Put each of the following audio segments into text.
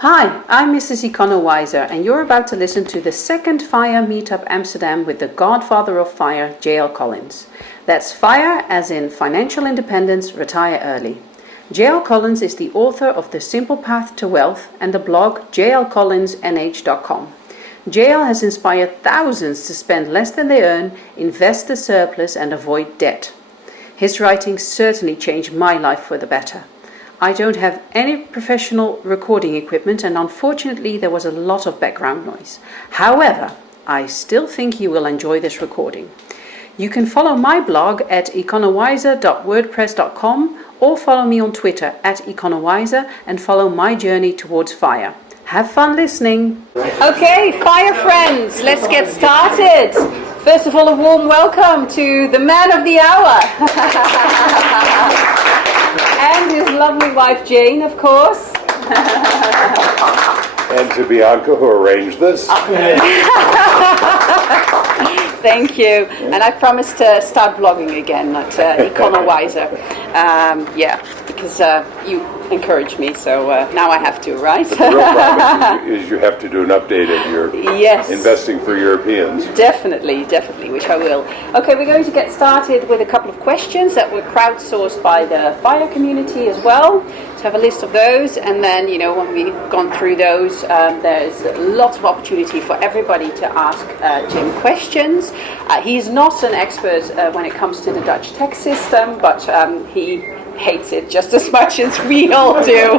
Hi, I'm Mrs. Econowiser, and you're about to listen to the second FIRE Meetup Amsterdam with the godfather of FIRE, J.L. Collins. That's FIRE as in Financial Independence, Retire Early. J.L. Collins is the author of The Simple Path to Wealth and the blog jlcollinsnh.com. JL has inspired thousands to spend less than they earn, invest the surplus, and avoid debt. His writings certainly changed my life for the better. I don't have any professional recording equipment, and unfortunately there was a lot of background noise. However, I still think you will enjoy this recording. You can follow my blog at econowiser.wordpress.com or follow me on Twitter at econowiser and follow my journey towards FIRE. Have fun listening. Okay, FIRE friends, let's get started. First of all, a warm welcome to the man of the hour. And his lovely wife Jane, of course. And to Bianca, who arranged this. Thank you. And I promised to start blogging again at Econowiser. Because you encouraged me, so now I have to, right? The real promise is you have to do an update of your investing for Europeans. Definitely, which I will. Okay, we're going to get started with a couple of questions that were crowdsourced by the FIRE community as well. So have a list of those, and then, when we've gone through those, there's lots of opportunity for everybody to ask Jim questions. He's not an expert when it comes to the Dutch tax system, but he hates it just as much as we all do.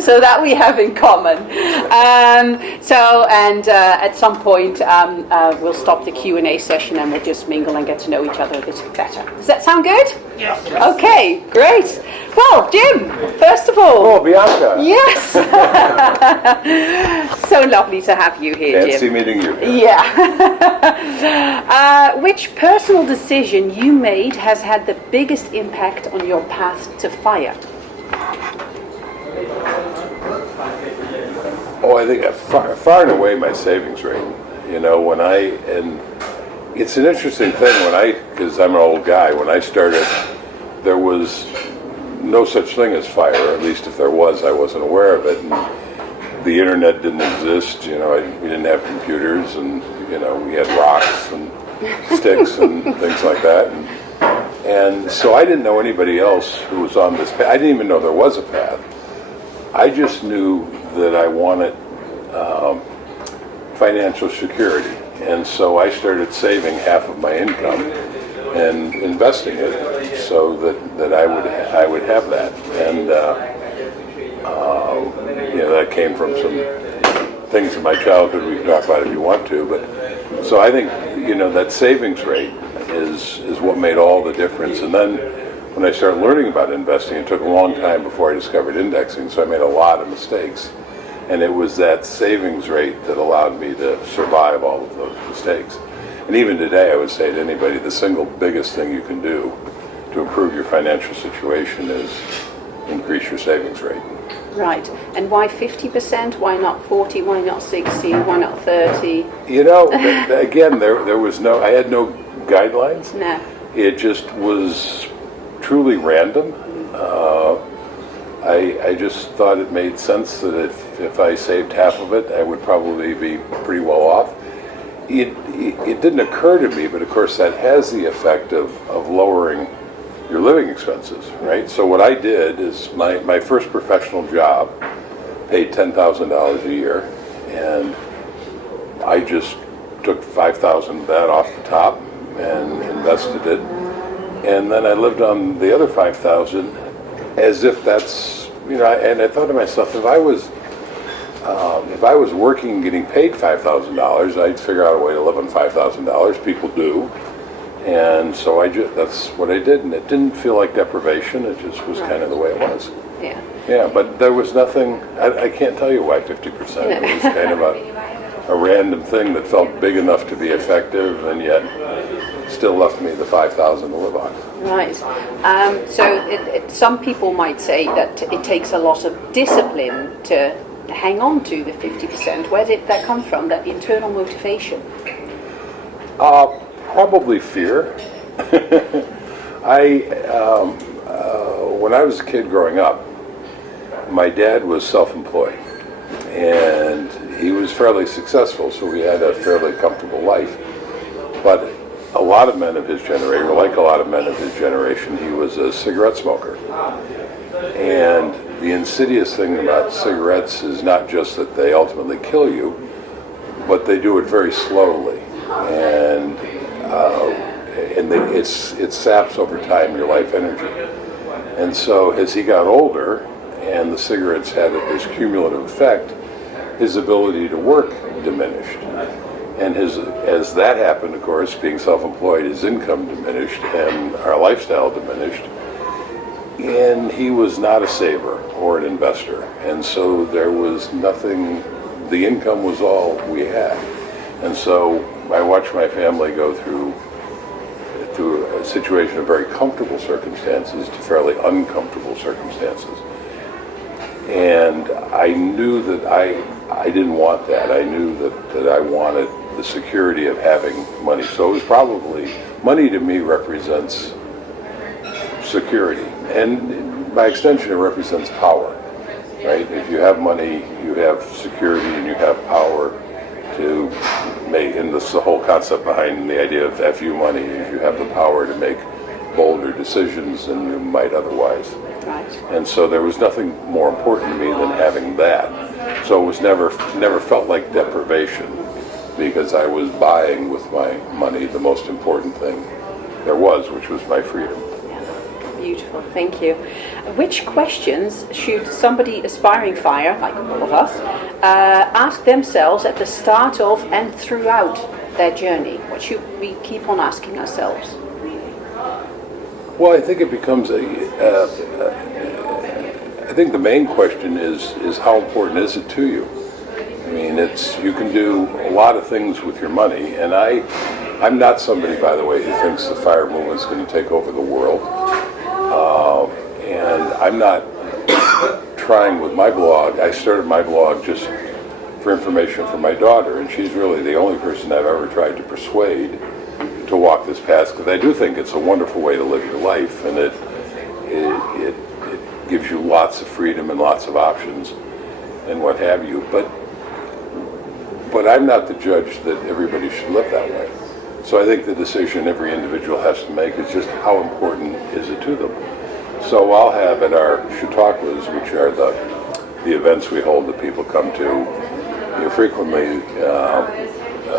So that we have in common. At some point we'll stop the Q&A session and we'll just mingle and get to know each other a bit better. Does that sound good? Yes. Okay, great. Well, Jim, first of all. Oh, Bianca. Yes. So lovely to have you here, Fancy Jim. meeting you. Yeah. Which personal decision you made has had the biggest impact on your path to FIRE? Oh, I think far and away my savings rate. And it's an interesting thing because I'm an old guy, when I started, there was no such thing as FIRE, or at least if there was, I wasn't aware of it. And the internet didn't exist, we didn't have computers, and, we had rocks and sticks and things like that. And so I didn't know anybody else who was on this path. I didn't even know there was a path. I just knew that I wanted financial security. And so I started saving half of my income and investing it so that I would have that. And that came from some things in my childhood we can talk about if you want to. But so I think that savings rate is what made all the difference. And then when I started learning about investing, it took a long time before I discovered indexing, so I made a lot of mistakes. And it was that savings rate that allowed me to survive all of those mistakes. And even today, I would say to anybody, the single biggest thing you can do to improve your financial situation is increase your savings rate. Right. And why 50%? Why not 40? Why not 60? Why not 30? Again, there was I had no guidelines. No. It just was truly random. I just thought it made sense that if I saved half of it, I would probably be pretty well off. It didn't occur to me, but of course that has the effect of lowering your living expenses, right? So what I did is my first professional job paid $10,000 a year, and I just took $5,000 of that off the top and invested it, and then I lived on the other $5,000 as if that's, and I thought to myself, if I was working and getting paid $5,000, I'd figure out a way to live on $5,000. People do. And so that's what I did, and it didn't feel like deprivation. It just was kind of the way it was. Yeah. Yeah, but there was nothing, I can't tell you why 50%. It was kind of a random thing that felt big enough to be effective, and yet still left me the $5,000 to live on. Right. So some people might say that it takes a lot of discipline to hang on to the 50%. Where did that come from, that internal motivation? Probably fear. When I was a kid growing up, my dad was self-employed, and he was fairly successful, so he had a fairly comfortable life. But a lot of men of his generation, or like a lot of men of his generation, he was a cigarette smoker. And the insidious thing about cigarettes is not just that they ultimately kill you, but they do it very slowly. And it saps over time your life energy. And so as he got older, and the cigarettes had this cumulative effect, his ability to work diminished. And as that happened, of course, being self-employed, his income diminished and our lifestyle diminished. And he was not a saver or an investor. And so there was nothing, the income was all we had. And so I watched my family go through a situation of very comfortable circumstances to fairly uncomfortable circumstances. And I knew that I didn't want that. I knew that I wanted the security of having money. So it was probably, money to me represents security. And by extension, it represents power, right? If you have money, you have security and you have power to make, and this is the whole concept behind the idea of FU money, is you have the power to make bolder decisions than you might otherwise. Right. And so there was nothing more important to me than having that. So it was never felt like deprivation, because I was buying with my money the most important thing there was, which was my freedom. Beautiful, thank you. Which questions should somebody aspiring FIRE, like all of us, ask themselves at the start of and throughout their journey? What should we keep on asking ourselves? Well, I think it becomes I think the main question is how important is it to you? I mean, you can do a lot of things with your money, and I'm not somebody, by the way, who thinks the FIRE movement's going to take over the world. And I'm not trying with my blog. I started my blog just for information for my daughter, and she's really the only person I've ever tried to persuade to walk this path, because I do think it's a wonderful way to live your life, and it gives you lots of freedom and lots of options and what have you. But I'm not the judge that everybody should live that way. So I think the decision every individual has to make is just how important is it to them. So I'll have at our Chautauquas, which are the events we hold that people come to, frequently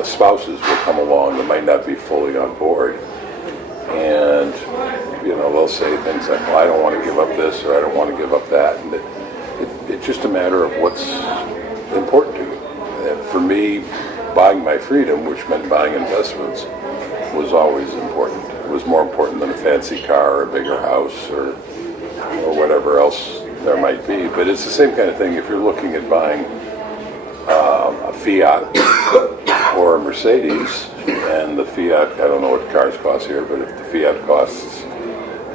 spouses will come along that might not be fully on board. And, they'll say things like, well, I don't want to give up this, or I don't want to give up that. And it's just a matter of what's important to you. And for me, buying my freedom, which meant buying investments, was always important. It was more important than a fancy car or a bigger house or whatever else there might be. But it's the same kind of thing if you're looking at buying a Fiat or a Mercedes, and the Fiat, I don't know what cars cost here, but if the Fiat costs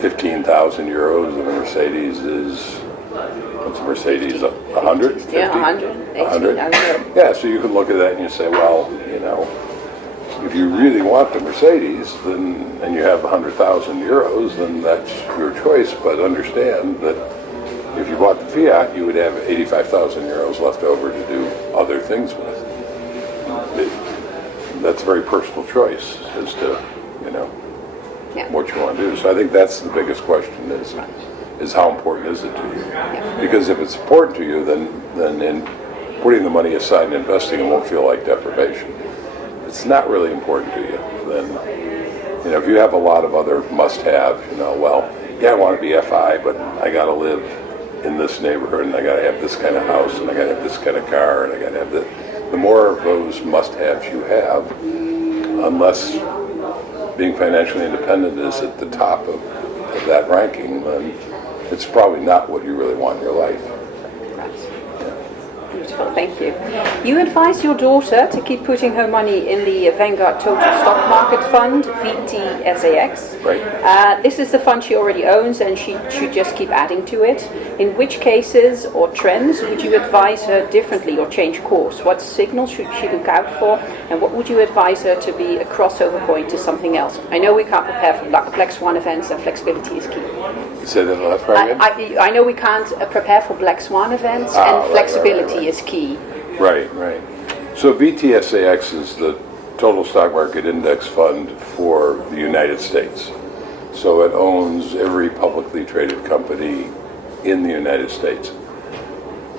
15,000 euros and the Mercedes is, what's a Mercedes, 100? 50? Yeah, 100. Yeah, so you can look at that and you say, well, if you really want the Mercedes, then, and you have 100,000 euros, then that's your choice. But understand that if you bought the Fiat, you would have 85,000 euros left over to do other things with. That's a very personal choice as to, what you want to do. So I think that's the biggest question is how important is it to you? Yeah. Because if it's important to you, then in putting the money aside and investing, it won't feel like deprivation. If it's not really important to you, then, if you have a lot of other must-have, I want to be FI, but I got to live in this neighborhood, and I got to have this kind of house, and I got to have this kind of car, and I got to have the more of those must-haves you have, unless being financially independent is at the top of that ranking, then it's probably not what you really want in your life. Beautiful, thank you. You advise your daughter to keep putting her money in the Vanguard Total Stock Market Fund, VTSAX. Right. This is the fund she already owns, and she should just keep adding to it. In which cases or trends would you advise her differently or change course? What signals should she look out for, and what would you advise her to be a crossover point to something else? I know we can't prepare for Black Swan events, and flexibility is key. Say that last part again? I know we can't prepare for Black Swan events, and flexibility is key. Right, right. So VTSAX is the total stock market index fund for the United States. So it owns every publicly traded company in the United States.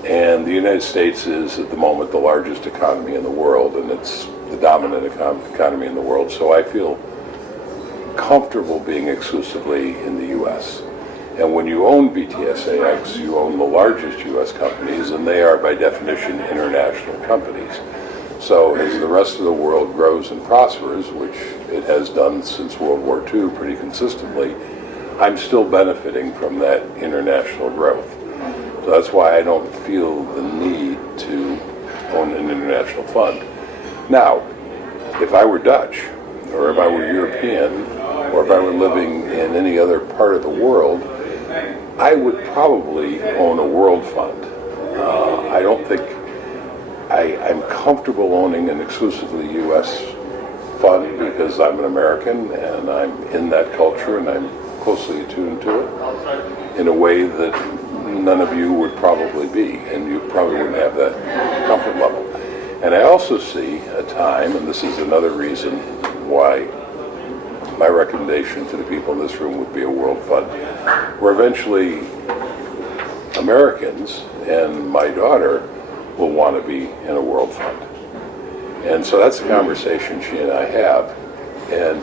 And the United States is at the moment the largest economy in the world, and it's the dominant economy in the world. So I feel comfortable being exclusively in the U.S. And when you own VTSAX, you own the largest U.S. companies, and they are by definition international companies. So as the rest of the world grows and prospers, which it has done since World War II pretty consistently, I'm still benefiting from that international growth. So that's why I don't feel the need to own an international fund. Now, if I were Dutch, or if I were European, or if I were living in any other part of the world, I would probably own a world fund. I don't think I'm comfortable owning an exclusively U.S. fund because I'm an American and I'm in that culture and I'm closely attuned to it in a way that none of you would probably be, and you probably wouldn't have that comfort level. And I also see a time, and this is another reason why my recommendation to the people in this room would be a world fund, where eventually Americans and my daughter will want to be in a world fund. And so that's the conversation she and I have. And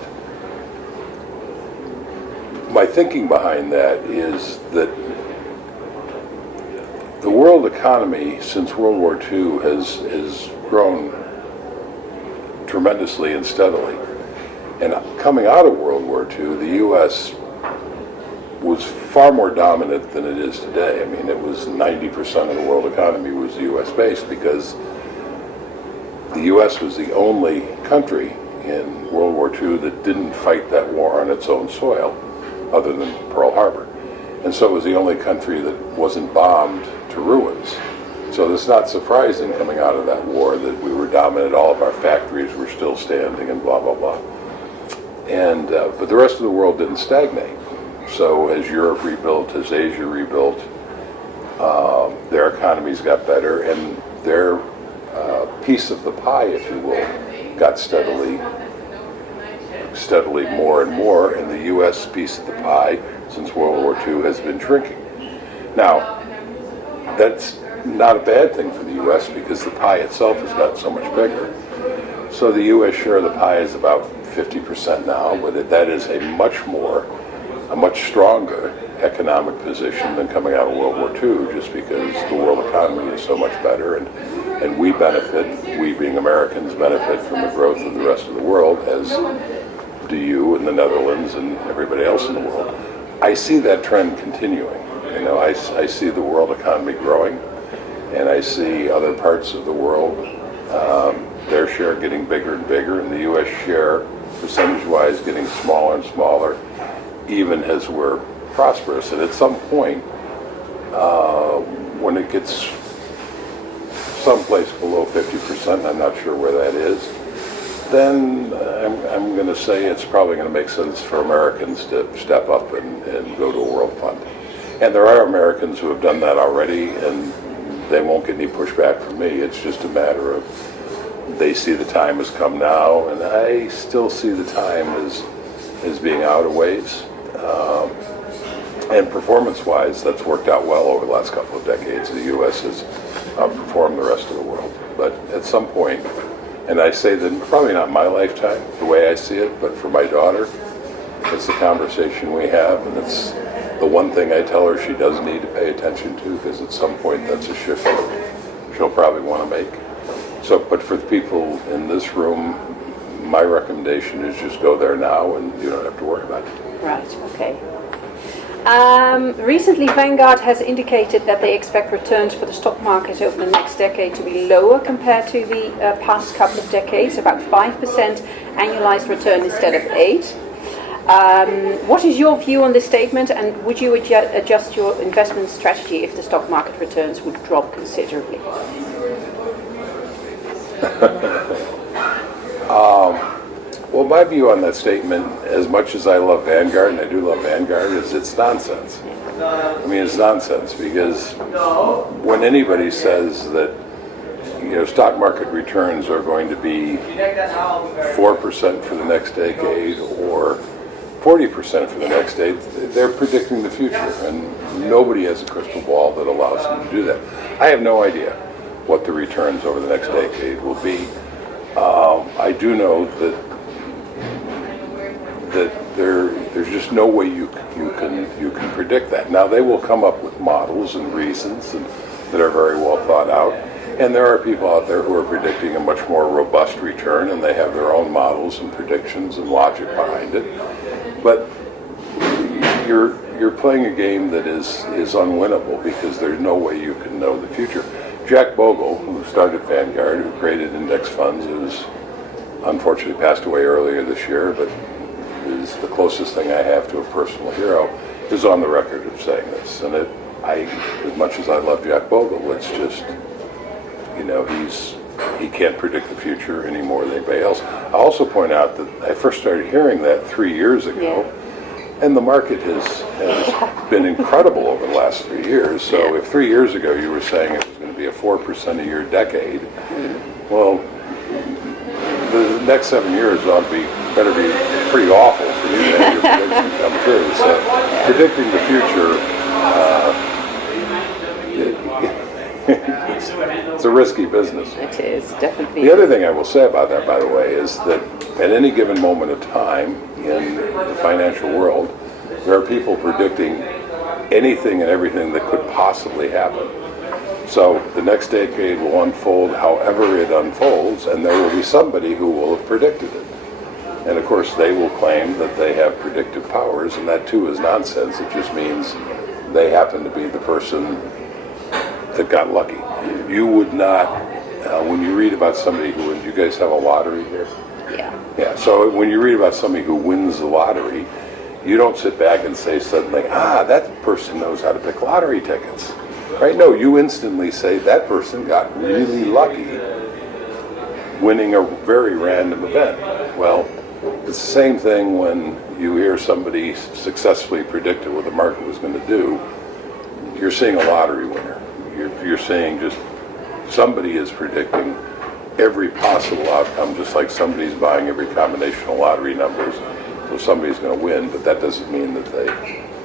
my thinking behind that is that the world economy since World War II has grown tremendously and steadily. And coming out of World War II, the U.S. was far more dominant than it is today. I mean, it was 90% of the world economy was U.S. based because the U.S. was the only country in World War II that didn't fight that war on its own soil, other than Pearl Harbor. And so it was the only country that wasn't bombed to ruins. So it's not surprising coming out of that war that we were dominant, all of our factories were still standing and blah, blah, blah. And but the rest of the world didn't stagnate. So as Europe rebuilt, as Asia rebuilt, their economies got better, and their piece of the pie, if you will, got steadily more and more, and the U.S. piece of the pie since World War II has been shrinking. Now, that's not a bad thing for the U.S. because the pie itself has gotten so much bigger. So the U.S. share of the pie is about 50% now, but that is a much stronger economic position than coming out of World War II, just because the world economy is so much better, and we benefit, we being Americans benefit from the growth of the rest of the world, as do you and the Netherlands and everybody else in the world. I see that trend continuing. You know, I see the world economy growing, and I see other parts of the world, their share getting bigger and bigger, and the U.S. share, percentage-wise, getting smaller and smaller, even as we're prosperous. And at some point, when it gets someplace below 50%, I'm not sure where that is, then I'm going to say it's probably going to make sense for Americans to step up and go to a world fund. And there are Americans who have done that already, and they won't get any pushback from me. It's just a matter of they see the time has come now, and I still see the time as being out of ways. And performance-wise, that's worked out well over the last couple of decades. The U.S. has outperformed the rest of the world. But at some point, and I say that probably not my lifetime, the way I see it, but for my daughter, it's the conversation we have, and it's the one thing I tell her she does need to pay attention to, because at some point that's a shift she'll probably want to make. So, but for the people in this room, my recommendation is just go there now, and you don't have to worry about it. Right, okay. Recently, Vanguard has indicated that they expect returns for the stock market over the next decade to be lower compared to the past couple of decades, about 5% annualized return instead of 8%. What is your view on this statement, and would you adjust your investment strategy if the stock market returns would drop considerably? Well, my view on that statement, as much as I love Vanguard, and I do love Vanguard, is it's nonsense. I mean, it's nonsense, because when anybody says that, stock market returns are going to be 4% for the next decade or 40% for the next decade, they're predicting the future, and nobody has a crystal ball that allows them to do that. I have no idea what the returns over the next decade will be. I do know that there's just no way you can predict that. Now, they will come up with models and reasons that are very well thought out, and there are people out there who are predicting a much more robust return, and they have their own models and predictions and logic behind it. But you're playing a game that is unwinnable, because there's no way you can know the future. Jack Bogle, who started Vanguard, who created index funds, who's unfortunately passed away earlier this year, but is the closest thing I have to a personal hero, is on the record of saying this. And as much as I love Jack Bogle, it's just, he can't predict the future any more than anybody else. I also point out that I first started hearing that 3 years ago, and the market has been incredible over the last 3 years. So if 3 years ago you were saying it was going to be a 4% a year decade, well, the next 7 years better be pretty awful for you to have your prediction come true. So predicting the future, it's a risky business. It is, definitely. The other thing I will say about that, by the way, is that at any given moment of time in the financial world, there are people predicting anything and everything that could possibly happen. So the next decade will unfold however it unfolds, and there will be somebody who will have predicted it. And of course, they will claim that they have predictive powers, and that too is nonsense. It just means they happen to be the person that got lucky. You would not, when you read about somebody who wins, you guys have a lottery here? Yeah, so when you read about somebody who wins the lottery, you don't sit back and say suddenly, that person knows how to pick lottery tickets. Right? No, you instantly say that person got really lucky winning a very random event. Well, it's the same thing when you hear somebody successfully predicted what the market was going to do. You're seeing a lottery winner. You're seeing just somebody is predicting every possible outcome, just like somebody's buying every combination of lottery numbers. So somebody's going to win, but that doesn't mean that they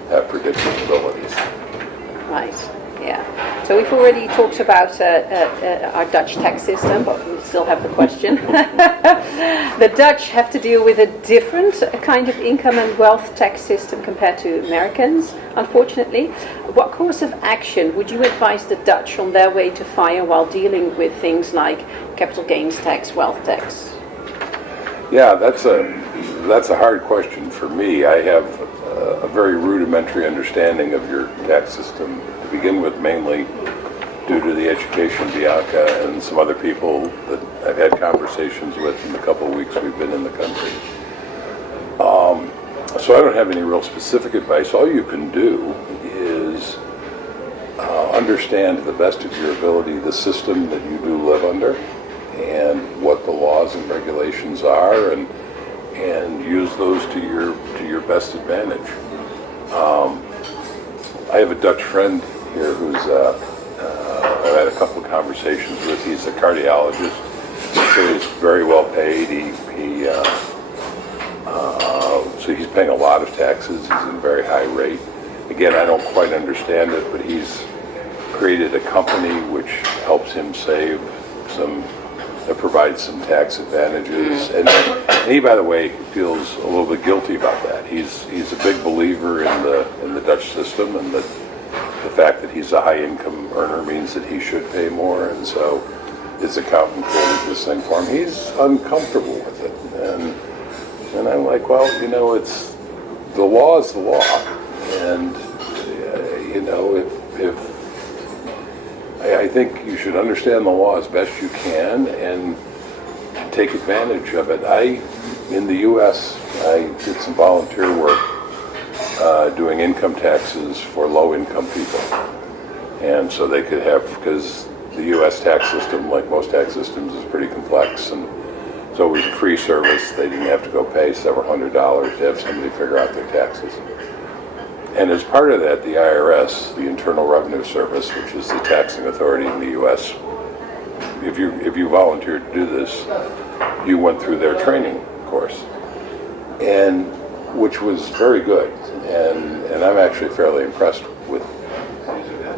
have predictive abilities. Right. Yeah. So we've already talked about our Dutch tax system, but we still have the question. The Dutch have to deal with a different kind of income and wealth tax system compared to Americans, unfortunately. What course of action would you advise the Dutch on their way to fire while dealing with things like capital gains tax, wealth tax? Yeah, that's a hard question for me. I have a very rudimentary understanding of your tax system to begin with, mainly due to the education Bianca and some other people that I've had conversations with in the couple of weeks we've been in the country. So I don't have any real specific advice. All you can do is understand to the best of your ability the system that you do live under and what the laws and regulations are, and use those to your best advantage. I have a Dutch friend here who's I've had a couple of conversations with. He's a cardiologist, so he's very well paid. So he's paying a lot of taxes. He's at a very high rate. Again, I don't quite understand it, but he's created a company which helps him save that provides some tax advantages. And he, by the way, feels a little bit guilty about that. He's a big believer in the Dutch system, and that the fact that he's a high income earner means that he should pay more. And so his accountant created this thing for him. He's uncomfortable with it, and I'm like, well, it's the law is the law, and if I think you should understand the law as best you can and take advantage of it. In the U.S., I did some volunteer work doing income taxes for low-income people. And so they could have, because the U.S. tax system, like most tax systems, is pretty complex. And so it was a free service. They didn't have to go pay several $100s to have somebody figure out their taxes. And as part of that, the IRS, the Internal Revenue Service, which is the taxing authority in the U.S., if you volunteered to do this, you went through their training course, and which was very good. And I'm actually fairly impressed with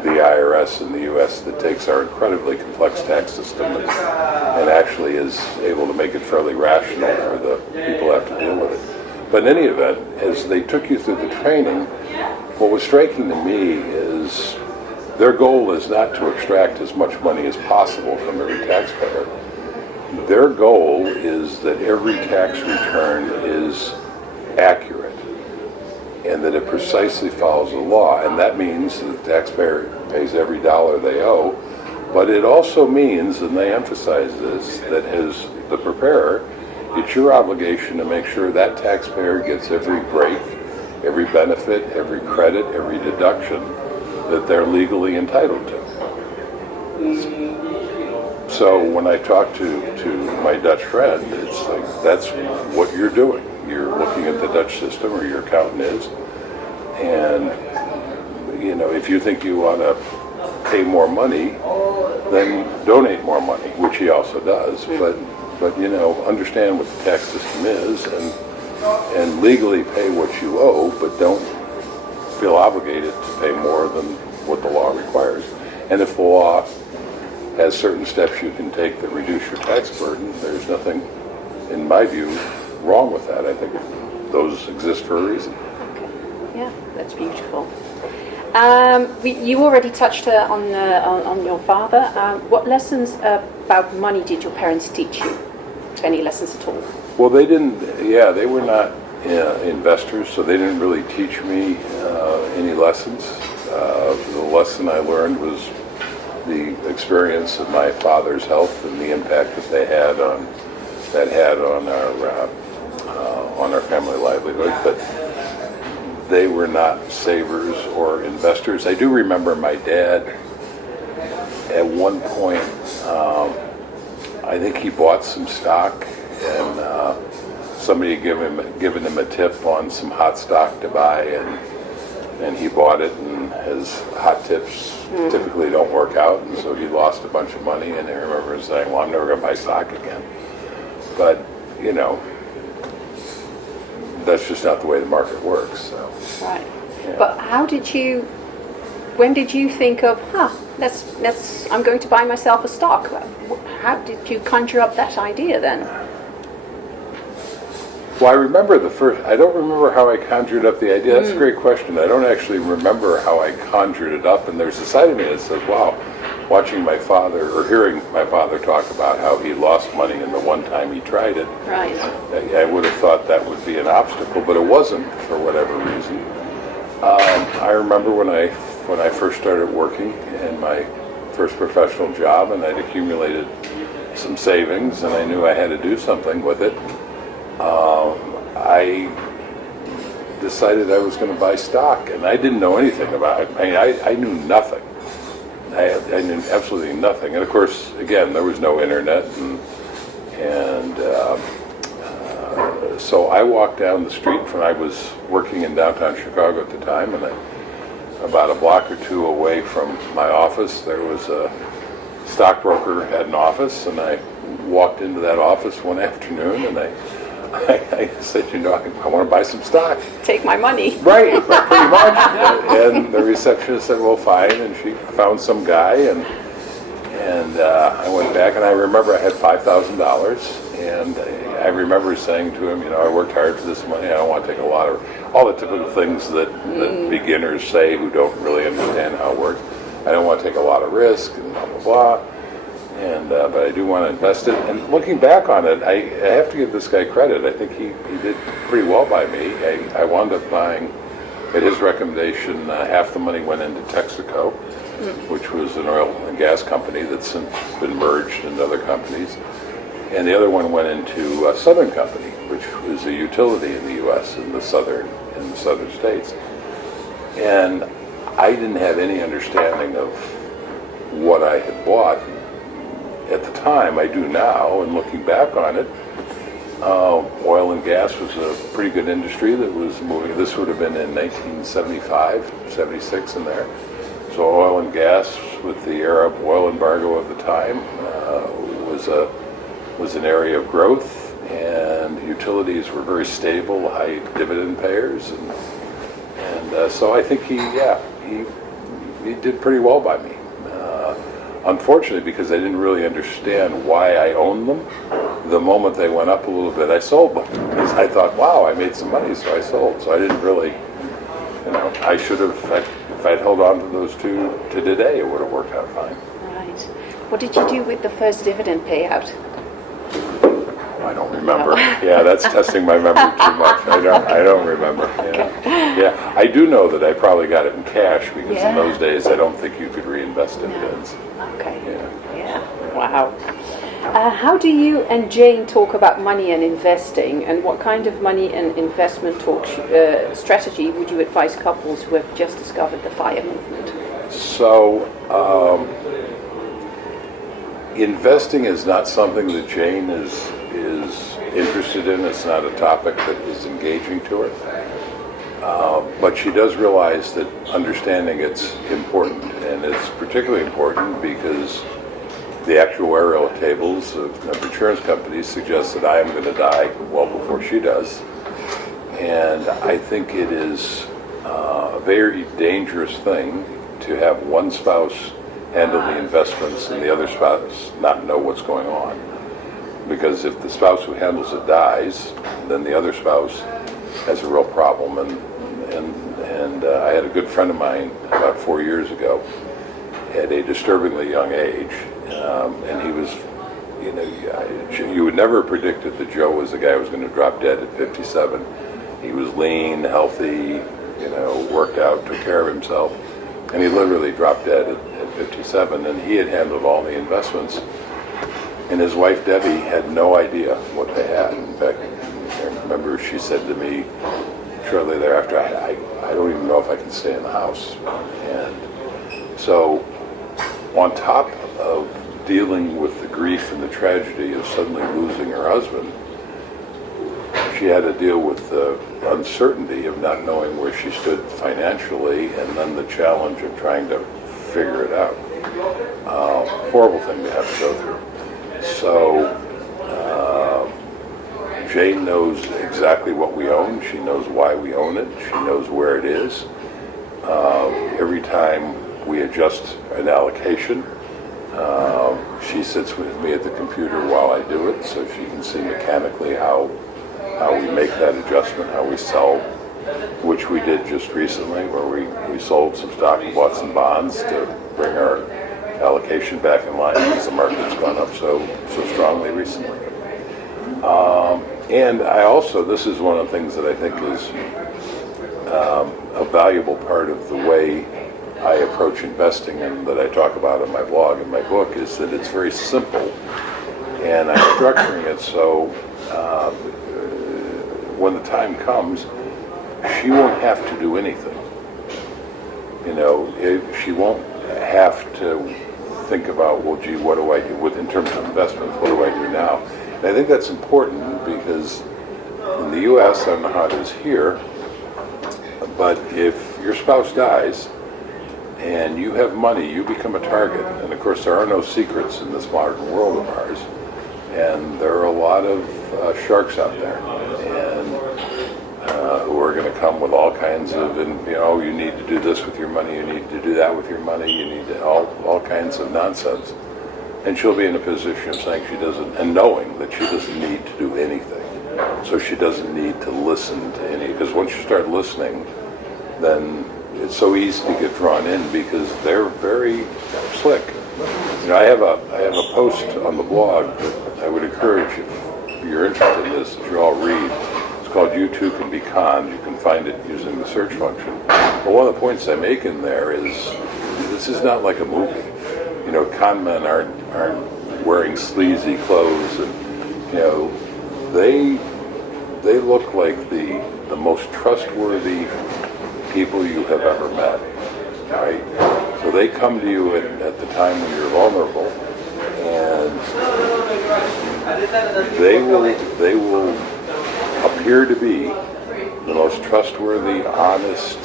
the IRS in the U.S. that takes our incredibly complex tax system and actually is able to make it fairly rational for the people who have to deal with it. But in any event, as they took you through the training, what was striking to me is their goal is not to extract as much money as possible from every taxpayer. Their goal is that every tax return is accurate and that it precisely follows the law. And that means that the taxpayer pays every dollar they owe. But it also means, and they emphasize this, that as the preparer, it's your obligation to make sure that taxpayer gets every break, every benefit, every credit, every deduction that they're legally entitled to. So when I talk to my Dutch friend, it's like, that's what you're doing. You're looking at the Dutch system, or your accountant is, and if you think you want to pay more money, then donate more money, which he also does. But understand what the tax system is, and legally pay what you owe, but don't feel obligated to pay more than what the law requires. And if the law has certain steps you can take that reduce your tax burden, there's nothing, in my view, wrong with that. I think those exist for a reason. Okay. Yeah, that's beautiful. You already touched on your father. What lessons about money did your parents teach you? If any lessons at all? Well, they didn't. Yeah, they were not investors, so they didn't really teach me any lessons. The lesson I learned was the experience of my father's health and the impact that had on our family livelihood. But they were not savers or investors. I do remember my dad at one point. I think he bought some stock, and somebody had given him a tip on some hot stock to buy, and he bought it, and his hot tips typically don't work out, and so he lost a bunch of money. And I remember saying, well, I'm never going to buy stock again. But that's just not the way the market works. So. Right. Yeah. But when did you think of, I'm going to buy myself a stock? How did you conjure up that idea then? Well, I remember I don't remember how I conjured up the idea. That's a great question. I don't actually remember how I conjured it up. And there's a side of me that says, wow, watching my father, or hearing my father talk about how he lost money in the one time he tried it. Right. I would have thought that would be an obstacle, but it wasn't for whatever reason. I remember when I first started working in my first professional job, and I'd accumulated some savings, and I knew I had to do something with it. I decided I was going to buy stock, and I didn't know anything about it. I knew nothing. I knew absolutely nothing. And of course, again, there was no internet, and so I walked down the street I was working in downtown Chicago at the time, and about a block or two away from my office, there was a stockbroker had an office, and I walked into that office one afternoon, and I said, I want to buy some stock. Take my money. Right, pretty much. And the receptionist said, well, fine, and she found some guy, and I went back, and I remember I had $5,000, and I remember saying to him, I worked hard for this money, I don't want to take a lot of, all the typical things that beginners say who don't really understand how it works. I don't want to take a lot of risk, and blah, blah, blah. But I do want to invest it. And looking back on it, I have to give this guy credit. I think he did pretty well by me. I wound up buying, at his recommendation, half the money went into Texaco, which was an oil and gas company that's since been merged into other companies. And the other one went into Southern Company, which was a utility in the U.S. in the southern states. And I didn't have any understanding of what I had bought at the time. I do now, and looking back on it, Oil and gas was a pretty good industry that was moving. This would have been in 1975, 76 in there. So oil and gas, with the Arab oil embargo of the time, was an area of growth, and utilities were very stable, high dividend payers, and so I think he did pretty well by me. Unfortunately, because I didn't really understand why I owned them, the moment they went up a little bit, I sold them. Because I thought, wow, I made some money, so I sold. So I didn't really, I should have, if I'd held on to those two to today, it would have worked out fine. Right. What did you do with the first dividend payout? I don't remember. Yeah, that's testing my memory too much. I don't remember. Yeah, I do know that I probably got it in cash, because in those days I don't think you could reinvest dividends. Okay. Yeah. Wow. How do you and Jane talk about money and investing, and what kind of money and investment strategy would you advise couples who have just discovered the FIRE movement? So, investing is not something that Jane is interested in. It's not a topic that is engaging to her. But she does realize that understanding it's important, and it's particularly important because the actuarial tables of insurance companies suggest that I am going to die well before she does. And I think it is a very dangerous thing to have one spouse handle the investments and the other spouse not know what's going on. Because if the spouse who handles it dies, then the other spouse has a real problem. And I had a good friend of mine about 4 years ago at a disturbingly young age, and he was, you would never have predicted that Joe was the guy who was going to drop dead at 57. He was lean, healthy, worked out, took care of himself, and he literally dropped dead at 57, and he had handled all the investments. And his wife, Debbie, had no idea what they had. In fact, I remember she said to me shortly thereafter, I don't even know if I can stay in the house. And so, on top of dealing with the grief and the tragedy of suddenly losing her husband, she had to deal with the uncertainty of not knowing where she stood financially, and then the challenge of trying to figure it out. Horrible thing to have to go through. So Jane knows exactly what we own. She knows why we own it. She knows where it is. Every time we adjust an allocation, she sits with me at the computer while I do it, so she can see mechanically how we make that adjustment, how we sell, which we did just recently, where we sold some stock and bought some bonds to bring our allocation back in line because the market's gone up so strongly recently. And I also, this is one of the things that I think is a valuable part of the way I approach investing, and that I talk about in my blog and my book, is that it's very simple, and I'm structuring it so when the time comes, she won't have to do anything. She won't have to think about, well, gee, what do I do in terms of investments? What do I do now? And I think that's important because in the U.S., I don't know how it is here, but if your spouse dies and you have money, you become a target. And of course, there are no secrets in this modern world of ours. And there are a lot of sharks out there, and who are going to come with all kinds of, you need to do this with your money, you need to do that with your money, you need to, all kinds of nonsense. And she'll be in a position of saying she doesn't, and knowing that she doesn't need to do anything. So she doesn't need to listen to any, because once you start listening, then it's so easy to get drawn in because they're very slick. I have a post on the blog that I would encourage, if you're interested in this, that you all read. It's called "You Too Can Be Conned." You can find it using the search function. But one of the points I make in there is, this is not like a movie. Con men aren't wearing sleazy clothes, and they look like the most trustworthy people you have ever met. Right? So they come to you at the time when you're vulnerable, and they will appear to be the most trustworthy, honest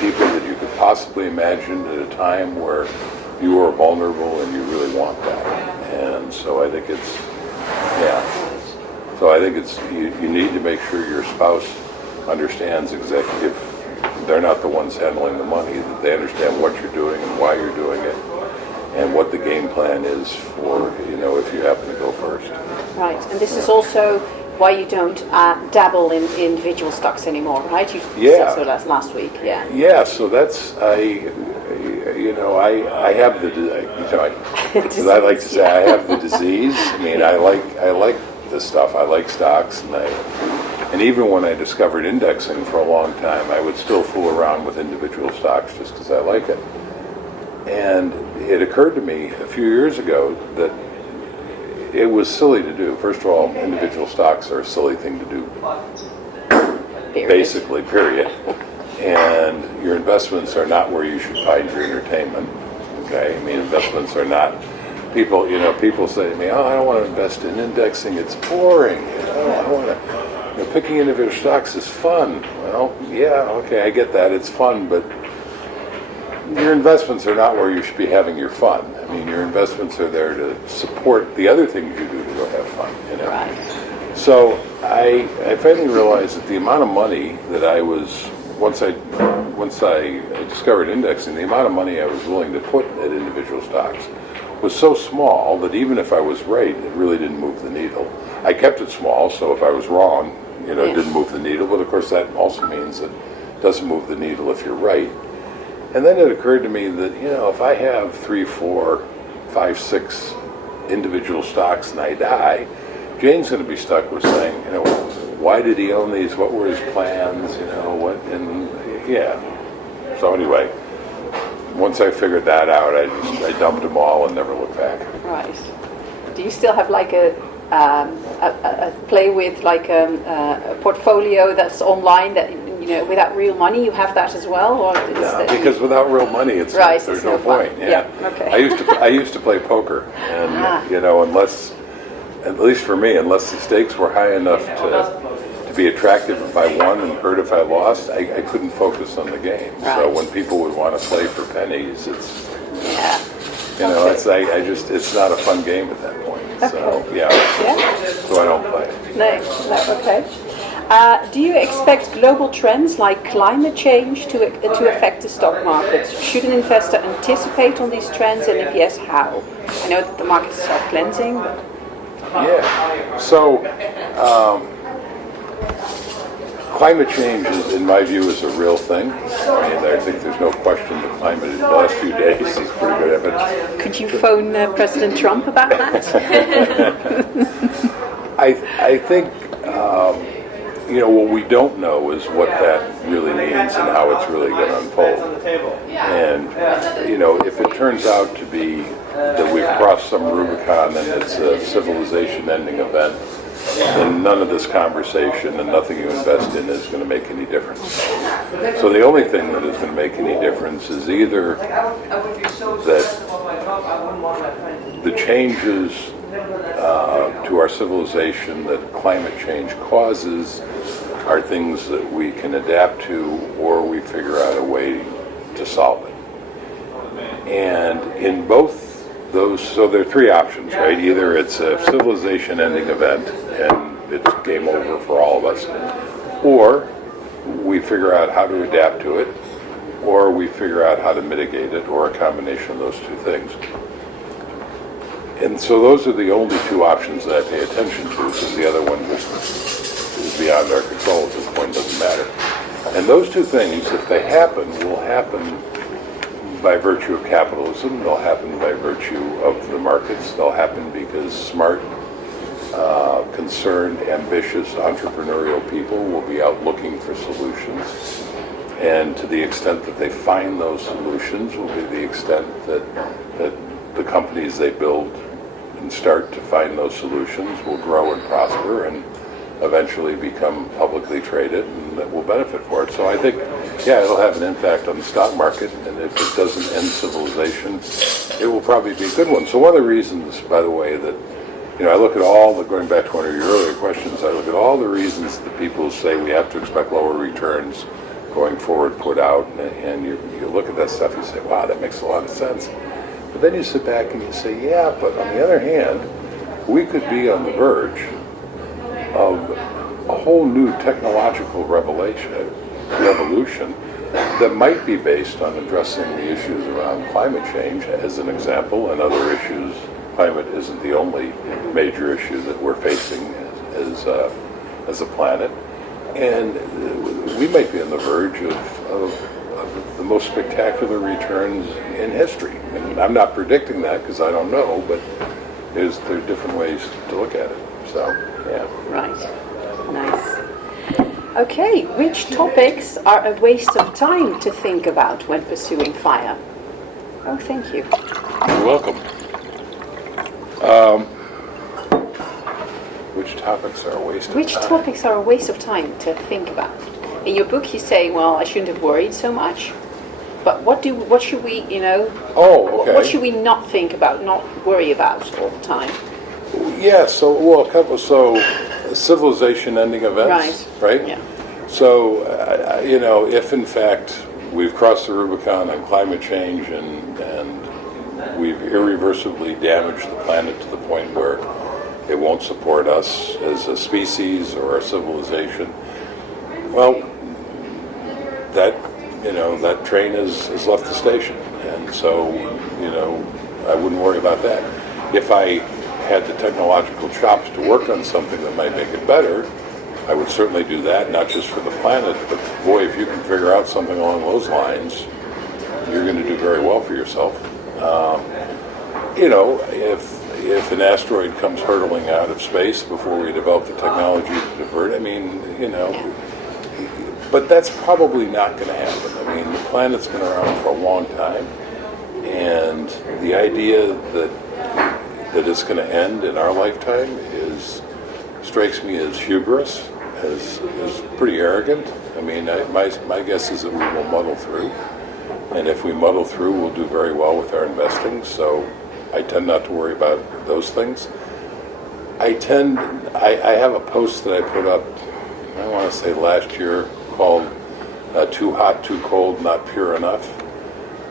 people that you could possibly imagine at a time where you are vulnerable and you really want that. And so I think it's, So I think it's you need to make sure your spouse understands exactly, if they're not the ones handling the money, that they understand what you're doing and why you're doing it, and what the game plan is for, if you happen to go first. Right, and this is also why you don't dabble in individual stocks anymore, right? You said so last week, Yeah, so that's, I have as I like to say, I have the disease. I mean, I like this stuff. I like stocks, and even when I discovered indexing for a long time, I would still fool around with individual stocks just because I like it. And it occurred to me a few years ago that it was silly to do. First of all, individual stocks are a silly thing to do, basically, period. And your investments are not where you should find your entertainment. Okay, I mean, investments are not. People say to me, "Oh, I don't want to invest in indexing. It's boring. I want to. Picking individual stocks is fun." Well, yeah, okay, I get that. It's fun, but your investments are not where you should be having your fun. I mean, your investments are there to support the other things you do to go have fun. Right. So I finally realized that the amount of money that I was once I discovered indexing, the amount of money I was willing to put at individual stocks was so small that even if I was right, it really didn't move the needle. I kept it small, so if I was wrong, it didn't move the needle. But of course, that also means that it doesn't move the needle if you're right. And then it occurred to me that if I have 3, 4, 5, 6 individual stocks and I die, Jane's going to be stuck with saying, why did he own these? What were his plans? So anyway, once I figured that out, I dumped them all and never looked back. Right. Do you still have like a play with like a portfolio that's online that without real money? You have that as well, or because without real money, it's right, there's no point. Yeah. Okay. I used to play poker, and unless, at least for me, unless the stakes were high enough to be attractive if I won and hurt if I lost, I couldn't focus on the game. Right. So when people would want to play for pennies, it's it's not a fun game at that point. Okay. So I don't play. No, okay. Do you expect global trends like climate change to affect the stock market? Should an investor anticipate on these trends, and if yes, how? I know that the market is self-cleansing, but... So, climate change, in my view, is a real thing. I think there's no question the climate in the last few days is pretty good evidence. Could you phone President Trump about that? I think, what we don't know is what that really means and how it's really going to unfold. And, if it turns out to be that we've crossed some Rubicon and it's a civilization-ending event, then none of this conversation and nothing you invest in is going to make any difference. So the only thing that is going to make any difference is either that the changes to our civilization that climate change causes are things that we can adapt to, or we figure out a way to solve it. And in both those, so there are 3 options, right? Either it's a civilization-ending event and it's game over for all of us, or we figure out how to adapt to it, or we figure out how to mitigate it, or a combination of those 2 things. And so those are the only 2 options that I pay attention to, because the other one just is beyond our control at this point, doesn't matter. And those 2 things, if they happen, will happen by virtue of capitalism. They'll happen by virtue of the markets. They'll happen because smart, concerned, ambitious, entrepreneurial people will be out looking for solutions. And to the extent that they find those solutions will be the extent that the companies they build and start to find those solutions will grow and prosper and eventually become publicly traded, and that will benefit for it. So I think, it'll have an impact on the stock market, and if it doesn't end civilization, it will probably be a good one. So one of the reasons, by the way, that I look at going back to one of your earlier questions, I look at all the reasons that people say we have to expect lower returns going forward put out, and you look at that stuff, you say, wow, that makes a lot of sense. But then you sit back and you say, yeah, but on the other hand, we could be on the verge of a whole new technological revolution that might be based on addressing the issues around climate change, as an example, and other issues. Climate isn't the only major issue that we're facing as a planet. And we might be on the verge of the most spectacular returns in history. And I'm not predicting that because I don't know, but there are different ways to look at it. So, yeah. Right. Nice. Okay, which topics are a waste of time to think about when pursuing FIRE? Oh, thank you. You're welcome. Which topics are a waste of time? Which topics are a waste of time to think about? In your book you say, well, I shouldn't have worried so much. But what should we, Oh, okay. What should we not think about, not worry about all the time? Yeah, civilization-ending events, right? Yeah. So, if in fact we've crossed the Rubicon on climate change and we've irreversibly damaged the planet to the point where it won't support us as a species or a civilization, well, that train has left the station, and so I wouldn't worry about that. If I had the technological chops to work on something that might make it better, I would certainly do that, not just for the planet, but boy, if you can figure out something along those lines, you're going to do very well for yourself. If an asteroid comes hurtling out of space before we develop the technology to divert, but that's probably not going to happen. I mean, the planet's been around for a long time, and the idea that it's going to end in our lifetime strikes me as hubris, as pretty arrogant. I mean, my guess is that we will muddle through, and if we muddle through, we'll do very well with our investing. So I tend not to worry about those things. I have a post that I put up, I want to say last year, called Too Hot, Too Cold, Not Pure Enough.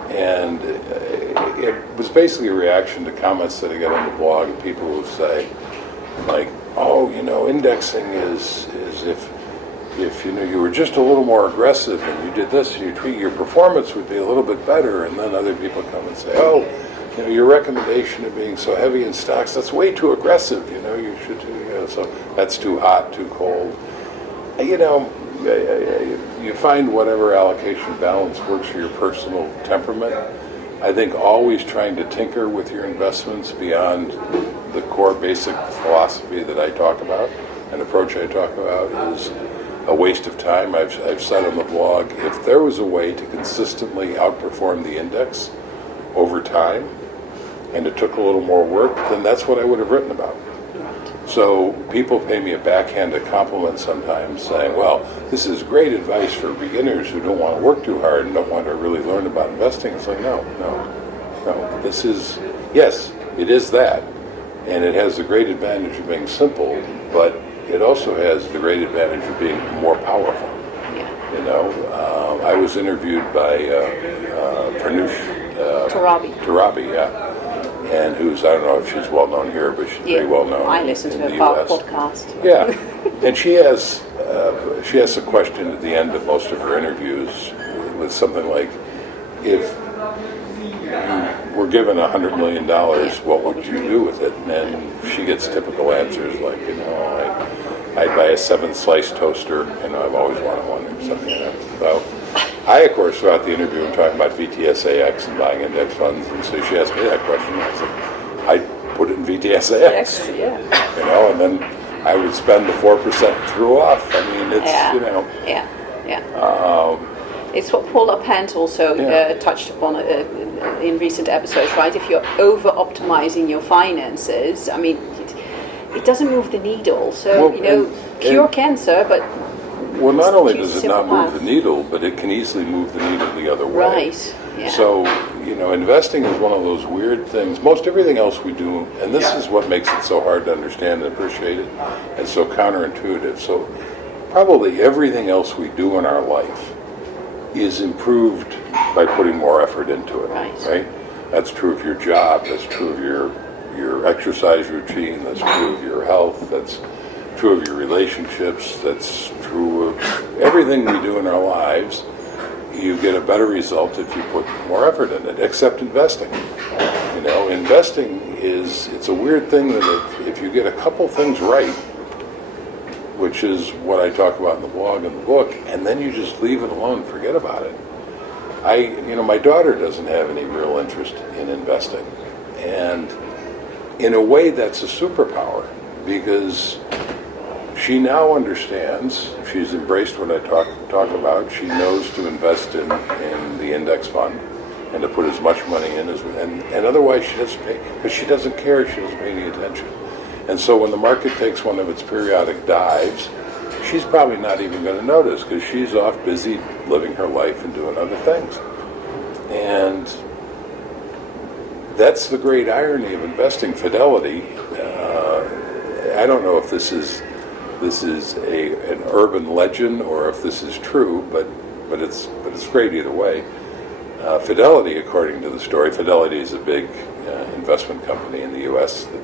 And it was basically a reaction to comments that I got on the blog of people who say, like, oh, indexing is if you were just a little more aggressive and you did this and you tweak, your performance would be a little bit better. And then other people come and say, oh, your recommendation of being so heavy in stocks, that's way too aggressive. You should so that's too hot, too cold. You find whatever allocation balance works for your personal temperament. I think always trying to tinker with your investments beyond the core basic philosophy that I talk about, an approach I talk about, is a waste of time. I've said on the blog, if there was a way to consistently outperform the index over time, and it took a little more work, then that's what I would have written about. So people pay me a backhanded compliment sometimes, saying, well, this is great advice for beginners who don't want to work too hard and don't want to really learn about investing. It's like, no. This is, yes, it is that. And it has the great advantage of being simple, but it also has the great advantage of being more powerful. Yeah. I was interviewed by Farnoosh Torabi, yeah. And who's, I don't know if she's well known here, but she's pretty well known. I listen to her podcast. Yeah, and she has a question at the end of most of her interviews with something like, if you were given $100 million, what would you do with it? And she gets typical answers like, I'd buy a 7-slice toaster, I've always wanted one or something. So I, of course, throughout the interview, am talking about VTSAX and buying index funds, and so she asked me that question, and I said, I'd put it in VTSAX. Yes, yeah. And then I would spend the 4% threw off. I mean, it's, it's what Paul Pant also touched upon in recent episodes, right? If you're over-optimizing your finances, I mean, it doesn't move the needle. So, cure cancer, but... Well, not only does it not move the needle, but it can easily move the needle the other way. Right. Yeah. So, investing is one of those weird things. Most everything else we do, and this is what makes it so hard to understand and appreciate it, and so counterintuitive. So probably everything else we do in our life is improved by putting more effort into it, right? That's true of your job, that's true of your exercise routine, that's true of your health, that's true of your relationships, that's true of everything we do in our lives. You get a better result if you put more effort in it, except investing. Investing it's a weird thing that if you get a couple things right, which is what I talk about in the blog and the book, and then you just leave it alone, forget about it. My daughter doesn't have any real interest in investing. And in a way, that's a superpower, because she now understands, she's embraced what I talk about. She knows to invest in the index fund and to put as much money in and otherwise she doesn't pay, because she doesn't care, she doesn't pay any attention. And so when the market takes one of its periodic dives, she's probably not even going to notice, because she's off busy living her life and doing other things. And that's the great irony of investing. Fidelity, I don't know if this is an urban legend or if this is true, but it's great either way. Fidelity, according to the story, Fidelity is a big investment company in the U.S. that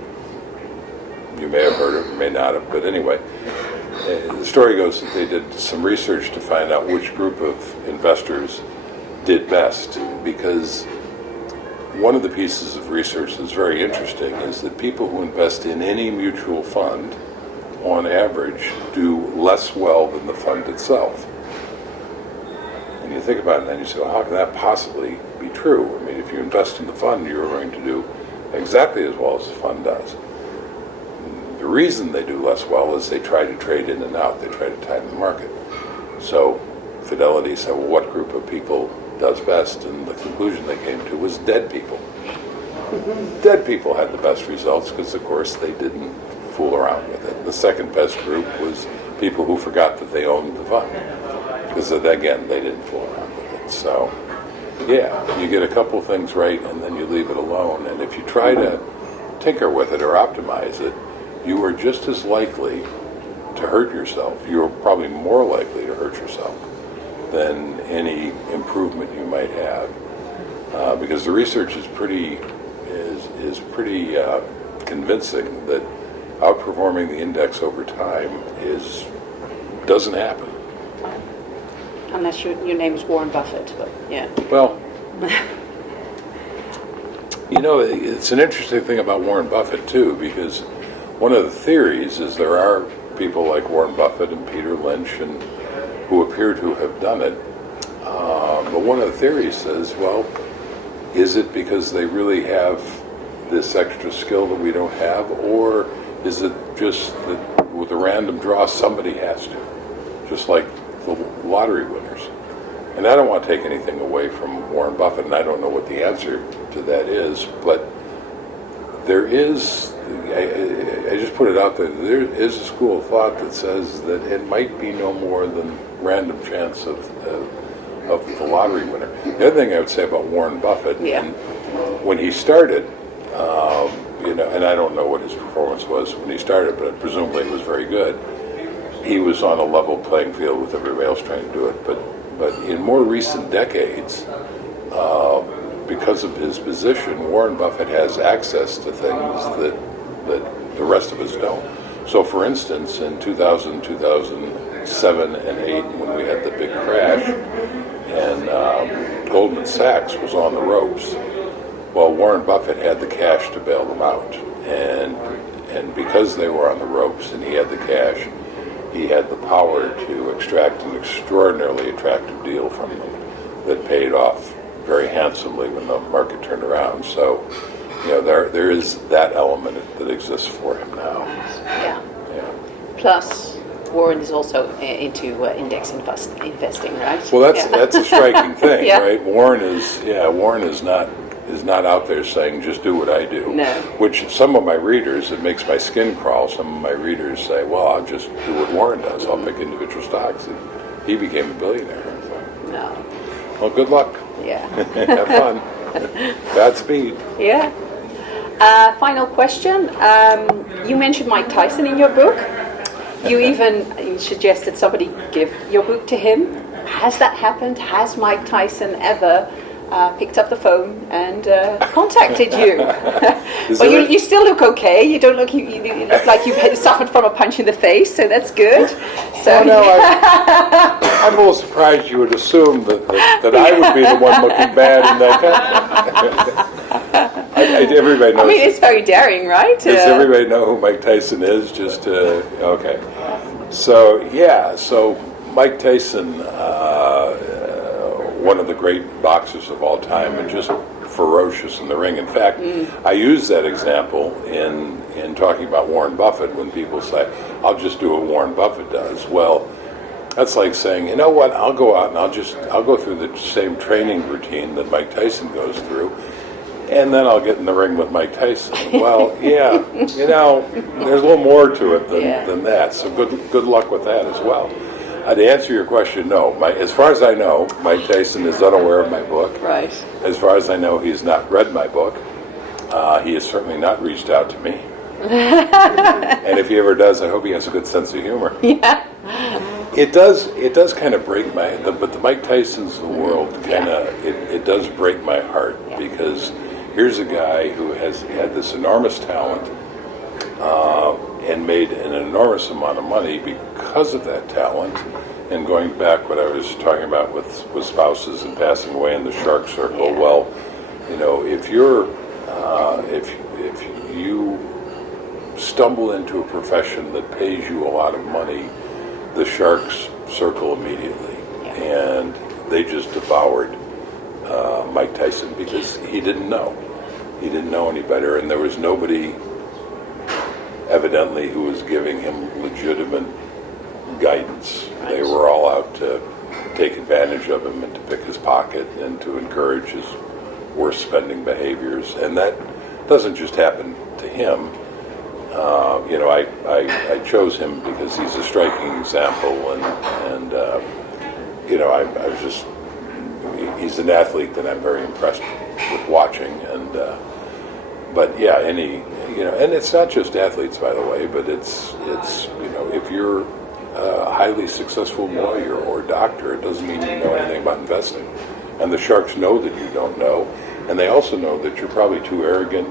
you may have heard of, or may not have, but anyway, the story goes that they did some research to find out which group of investors did best, because one of the pieces of research that's very interesting is that people who invest in any mutual fund, on average, do less well than the fund itself. And you think about it, and then you say, well, how can that possibly be true? I mean, if you invest in the fund, you're going to do exactly as well as the fund does. The reason they do less well is they try to trade in and out. They try to time the market. So Fidelity said, well, what group of people does best? And the conclusion they came to was dead people. Dead people had the best results because, of course, they didn't fool around with it. The second best group was people who forgot that they owned the fund, because, again, they didn't fool around with it. So, yeah, you get a couple things right and then you leave it alone. And if you try to tinker with it or optimize it, you are just as likely to hurt yourself. You're probably more likely to hurt yourself than any improvement you might have, because the research is pretty convincing that outperforming the index over time doesn't happen. Unless your name is Warren Buffett, but yeah. Well, it's an interesting thing about Warren Buffett too, because one of the theories is there are people like Warren Buffett and Peter Lynch and who appear to have done it. But one of the theories says, well, is it because they really have this extra skill that we don't have, or is it just that with a random draw somebody has to, just like the lottery winners? And I don't want to take anything away from Warren Buffett, and I don't know what the answer to that is, but there is, I just put it out there, there is a school of thought that says that it might be no more than random chance of the lottery winner. The other thing I would say about Warren Buffett, and when he started, and I don't know what his performance was when he started, but presumably it was very good. He was on a level playing field with everybody else trying to do it. But in more recent decades, because of his position, Warren Buffett has access to things that the rest of us don't. So, for instance, in 2000, 2007, and 2008, when we had the big crash, and Goldman Sachs was on the ropes, well, Warren Buffett had the cash to bail them out. And because they were on the ropes and he had the cash, he had the power to extract an extraordinarily attractive deal from them that paid off very handsomely when the market turned around. So, there is that element that exists for him now. Yeah. Plus, Warren is also into index investing, right? Well, that's a striking thing, right? Warren is not out there saying just do what I do. No. Which some of my readers, it makes my skin crawl. Some of my readers say, well, I'll just do what Warren does. I'll pick individual stocks. And he became a billionaire. No. Well, good luck. Yeah. Have fun. Godspeed. Yeah. Final question. You mentioned Mike Tyson in your book. You even suggested somebody give your book to him. Has that happened? Has Mike Tyson ever picked up the phone and contacted you? Well, you still look okay. You don't look. You look like you've suffered from a punch in the face, so that's good. So I'm a little surprised you would assume that I would be the one looking bad in that context. Everybody knows. I mean, it's very daring, right? Does everybody know who Mike Tyson is? Just okay. So Mike Tyson, one of the great boxers of all time, and just ferocious in the ring. In fact, I use that example in talking about Warren Buffett when people say, "I'll just do what Warren Buffett does." Well, that's like saying, you know what? I'll go out and I'll go through the same training routine that Mike Tyson goes through, and then I'll get in the ring with Mike Tyson. Well, yeah, there's a little more to it than that. So good luck with that as well. To answer your question, no. As far as I know, Mike Tyson is unaware of my book. Right. As far as I know, he's not read my book. He has certainly not reached out to me. And if he ever does, I hope he has a good sense of humor. Yeah. It does kind of break but the Mike Tysons of the world it does break my heart because here's a guy who has had this enormous talent and made an enormous amount of money because of that talent. And going back what I was talking about with spouses and passing away in the shark circle, well, if you stumble into a profession that pays you a lot of money, the sharks circle immediately, and they just devoured Mike Tyson because he didn't know any better, and there was nobody evidently who was giving him legitimate guidance. Right. They were all out to take advantage of him and to pick his pocket and to encourage his worst spending behaviors, and that doesn't just happen to him. I chose him because he's a striking example, and I was just, he's an athlete that I'm very impressed with watching, but yeah, and it's not just athletes, by the way, but it's if you're a highly successful lawyer or doctor, it doesn't mean you know anything about investing, and the sharks know that you don't know, and they also know that you're probably too arrogant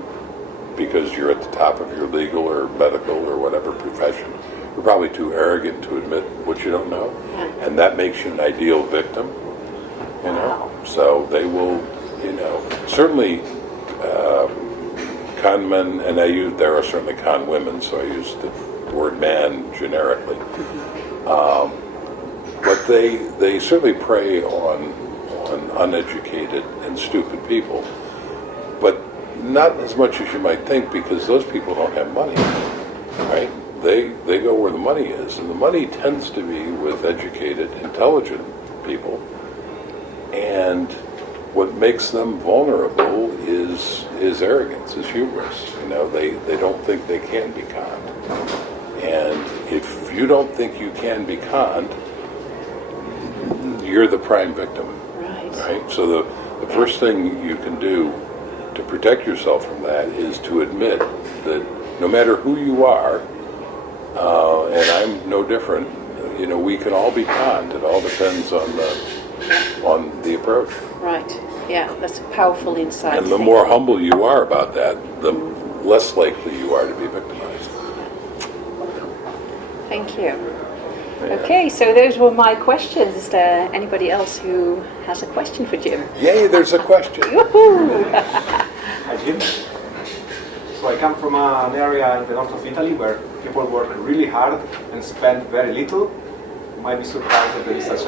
because you're at the top of your legal or medical or whatever profession. You're probably too arrogant to admit what you don't know, and that makes you an ideal victim. So they will, certainly con men, and there are certainly con women, so I use the word man generically. But they certainly prey on uneducated and stupid people, but not as much as you might think, because those people don't have money, right? They go where the money is, and the money tends to be with educated, intelligent people. And what makes them vulnerable is arrogance, is hubris. They don't think they can be conned. And if you don't think you can be conned, you're the prime victim. Right? So the first thing you can do to protect yourself from that is to admit that no matter who you are, and I'm no different, we can all be conned. It all depends on the approach. Right. Yeah, that's a powerful insight. And the more humble you are about that, the less likely you are to be victimized. Thank you. Yeah. Okay, so those were my questions. Is there anybody else who has a question for Jim? Yay, there's a question. Hi, Jim. So I come from an area in the north of Italy where people work really hard and spend very little. You might be surprised that there is such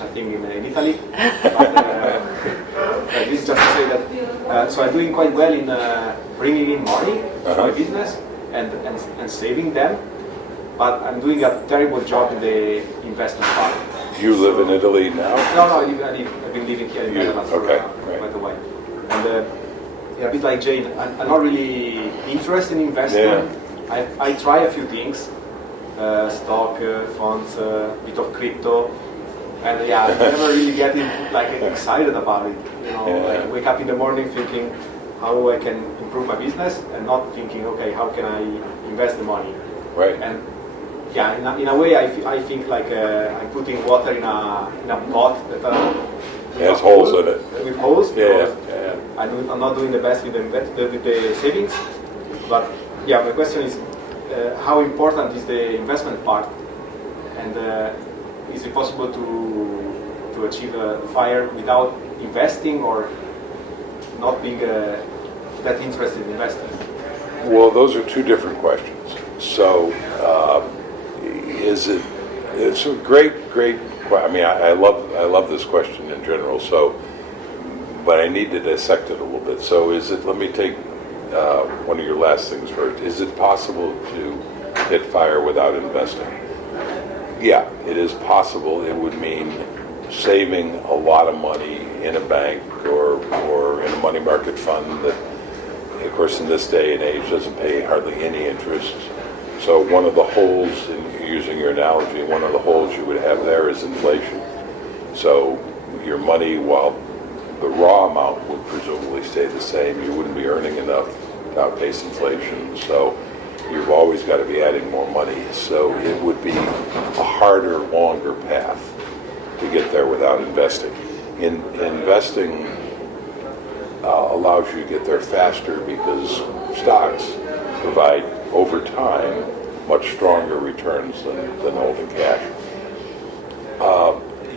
a thing in Italy. But this is just to say that so I'm doing quite well in bringing in money to my business and saving them. But I'm doing a terrible job in the investment part. You live in Italy now? No, I've been living here in Netherlands for quite a while. And a bit like Jade, I'm not really interested in investing. Yeah. I try a few things, stock, funds, a bit of crypto, And yeah, I never really get like excited about it. You know, Yeah. like wake up in the morning thinking how I can improve my business, and not thinking, okay, how can I invest the money? Right. And yeah, in a way, I think like I'm putting water in a pot that Has holes in it. with holes. Yeah, because yeah. I'm not doing the best with the savings. But yeah, my question is, how important is the investment part, and is it possible to achieve a FIRE without investing, or not being that interested in investing? Well, those are two different questions. So, it's a great. I mean, I love this question in general. So, but I need to dissect it a little bit. So, let me take one of your last things first. Is it possible to hit FIRE without investing? Yeah, it is possible. It would mean saving a lot of money in a bank or in a money market fund that, of course, in this day and age doesn't pay hardly any interest. So one of the holes, using your analogy, one of the holes you would have there is inflation. So your money, while the raw amount would presumably stay the same, you wouldn't be earning enough to outpace inflation. So you've always got to be adding more money. So it would be a harder, longer path to get there without investing. Investing allows you to get there faster because stocks provide, over time, much stronger returns than holding cash.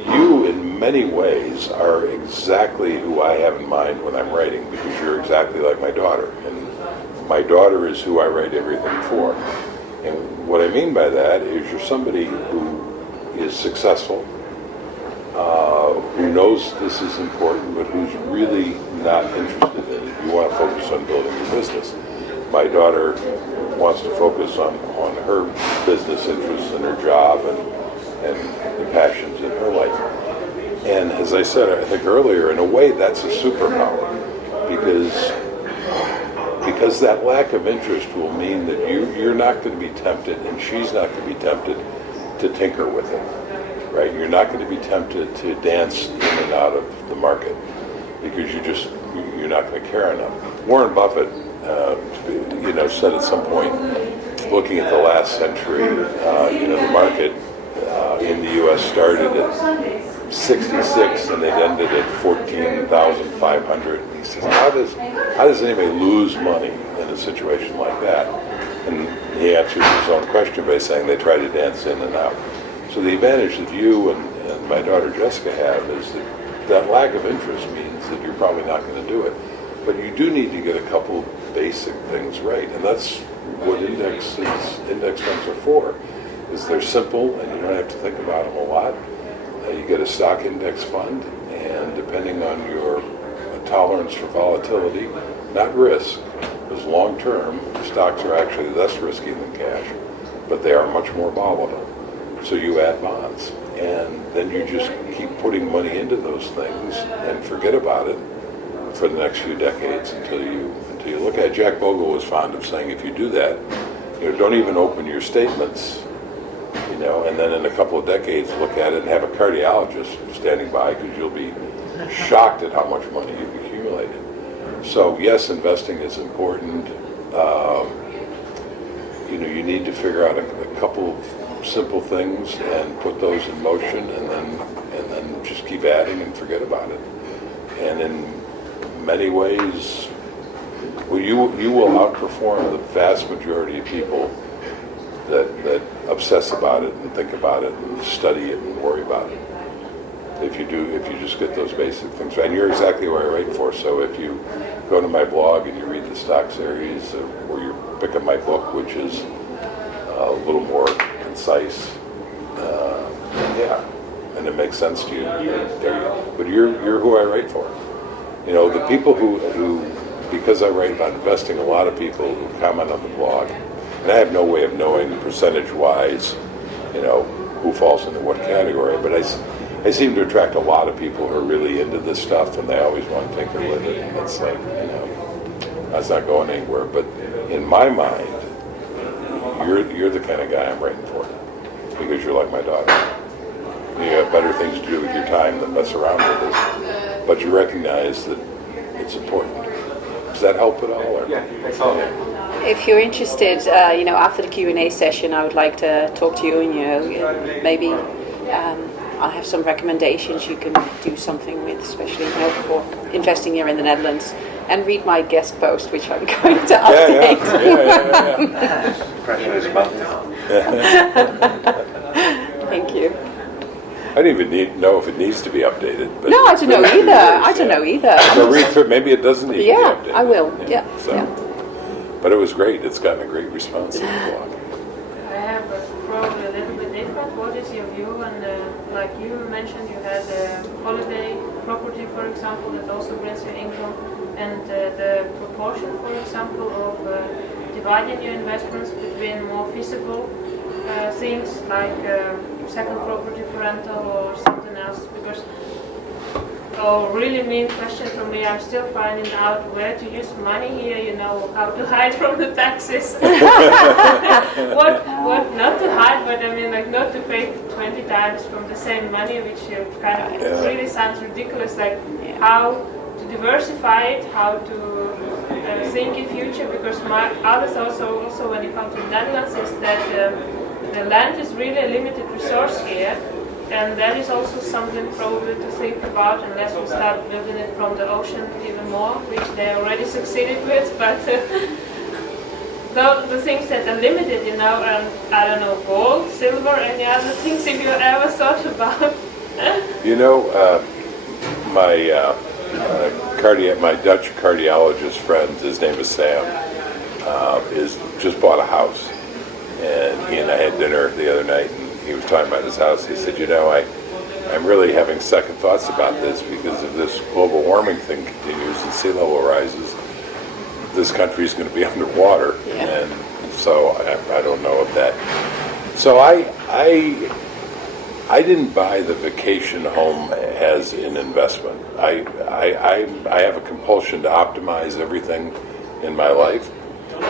You, in many ways, are exactly who I have in mind when I'm writing, because you're exactly like my daughter. And my daughter is who I write everything for. And what I mean by that is you're somebody who is successful, who knows this is important, but who's really not interested in it. You want to focus on building your business. My daughter wants to focus on her business interests and her job and the passions in her life. And as I said, I think earlier, in a way, that's a superpower, because that lack of interest will mean that you're not going to be tempted, and she's not going to be tempted to tinker with it. Right? You're not going to be tempted to dance in and out of the market because you're not going to care enough. Warren Buffett, said at some point, looking at the last century, the market in the U.S. started at 66 and it ended at 14,500. He says, how does anybody lose money in a situation like that? And he answers his own question by saying they try to dance in and out. So the advantage that you and my daughter Jessica have is that lack of interest means that you're probably not going to do it. But you do need to get a couple basic things right. And that's what index funds are for, is they're simple and you don't have to think about them a lot. You get a stock index fund, and depending on your tolerance for volatility, not risk, because long term, stocks are actually less risky than cash, but they are much more volatile. So you add bonds, and then you just keep putting money into those things and forget about it for the next few decades until you look at it. Jack Bogle was fond of saying, if you do that, don't even open your statements, and then in a couple of decades look at it and have a cardiologist standing by, because you'll be shocked at how much money you've accumulated. So yes, investing is important. You need to figure out a couple of simple things and put those in motion, and then just keep adding and forget about it. And in many ways, you will outperform the vast majority of people that obsess about it and think about it and study it and worry about it. If you just get those basic things right. And you're exactly what I write for. So if you go to my blog and you read the stock series, or you pick up my book, which is a little more concise, and it makes sense to you, there you go. But you're who I write for. The people who, because I write about investing, a lot of people who comment on the blog, and I have no way of knowing percentage-wise, who falls into what category, but I seem to attract a lot of people who are really into this stuff, and they always want to tinker with it, and it's like, that's not going anywhere. But in my mind, you're the kind of guy I'm writing for, because you're like my daughter. You have better things to do with your time than mess around with it. But you recognize that it's important. Does that help at all? Or? Yeah, that's all. If you're interested, after the Q&A session, I would like to talk to you, and maybe I'll have some recommendations you can do something with, especially for investing here in the Netherlands. And read my guest post, which I'm going to update. Yeah. Pressure is mounting. Thank you. I don't even know if it needs to be updated. But No, I don't know either. I don't know either. So read through. Maybe it doesn't need to be updated. I will. Yeah. So, but it was great. It's gotten a great response to the blog. I have probably a little bit different. What is your view on like you mentioned, you had a holiday property, for example, that also brings you income, and the proportion, for example, of dividing your investments between more feasible things like second property for rental or something else, because really main question for me, I'm still finding out where to use money here, how to hide from the taxes. what not to hide, but I mean like not to pay 20 times from the same money, which kind of really sounds ridiculous, like how to diversify it, how to think in future, because my other thoughts also when it comes to the Netherlands is that the land is really a limited resource here. And that is also something probably to think about, unless we start building it from the ocean even more, which they already succeeded with. But the things that are limited, and I don't know, gold, silver, any other things if you ever thought about. My Dutch cardiologist friend, his name is Sam, is just bought a house, and he and I had dinner the other night. He was talking about his house. He said, I'm really having second thoughts about this because if this global warming thing continues and sea level rises, this country is going to be underwater. Yeah. And so I don't know if that. So I didn't buy the vacation home as an investment. I have a compulsion to optimize everything in my life.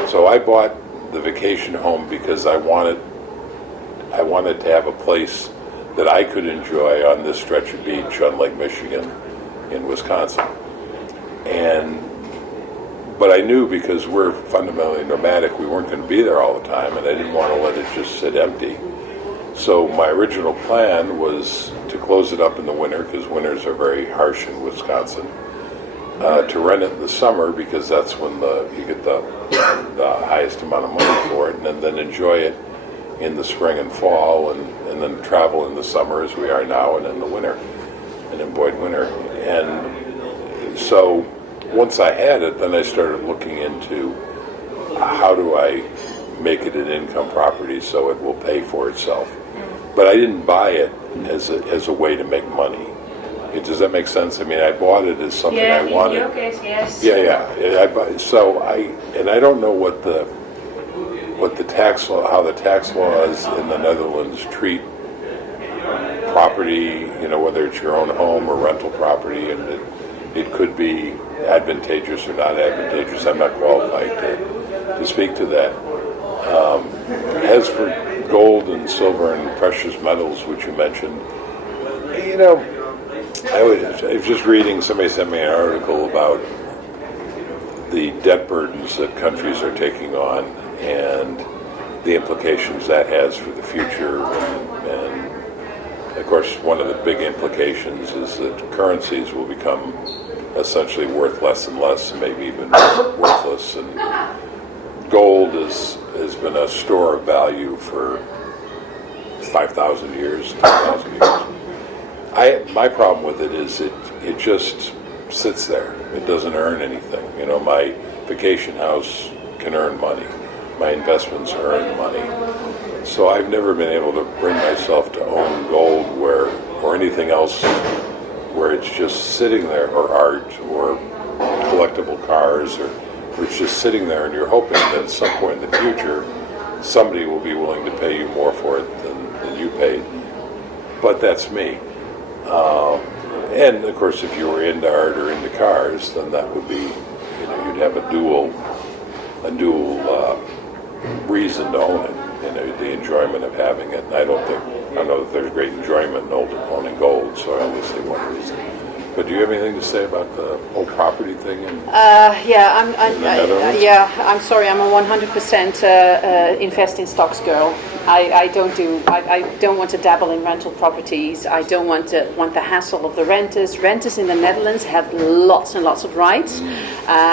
So I bought the vacation home because I wanted to have a place that I could enjoy on this stretch of beach on Lake Michigan in Wisconsin. But I knew because we're fundamentally nomadic, we weren't going to be there all the time, and I didn't want to let it just sit empty. So my original plan was to close it up in the winter, because winters are very harsh in Wisconsin, to rent it in the summer because that's when you get the highest amount of money for it, and then enjoy it in the spring and fall, and then travel in the summer as we are now, and in the winter, and avoid winter. And so once I had it, then I started looking into how do I make it an income property so it will pay for itself. But I didn't buy it as a way to make money. Does that make sense? I mean, I bought it as something I wanted. In your case, yes. Yeah. I don't know what the tax law, how the tax laws in the Netherlands treat property, whether it's your own home or rental property, and it could be advantageous or not advantageous. I'm not qualified to speak to that. As for gold and silver and precious metals, which you mentioned, I was just reading, somebody sent me an article about the debt burdens that countries are taking on and the implications that has for the future. And of course, one of the big implications is that currencies will become essentially worth less and less, maybe even worthless. And gold has been a store of value for 5,000 years, 10,000 years. My problem with it is it just sits there. It doesn't earn anything. My vacation house can earn money. My investments earn money. So I've never been able to bring myself to own gold or anything else where it's just sitting there, or art, or collectible cars, or it's just sitting there and you're hoping that at some point in the future somebody will be willing to pay you more for it than you paid. But that's me. And of course, if you were into art or into cars, then that would be, you'd have a dual reason to own it, the enjoyment of having it. And I don't think I know that there's great enjoyment in owning gold, so obviously one reason. But do you have anything to say about the whole property thing? I'm sorry, I'm a 100% invest in stocks girl. I don't want to dabble in rental properties. I don't want the hassle of the renters. Renters in the Netherlands have lots and lots of rights.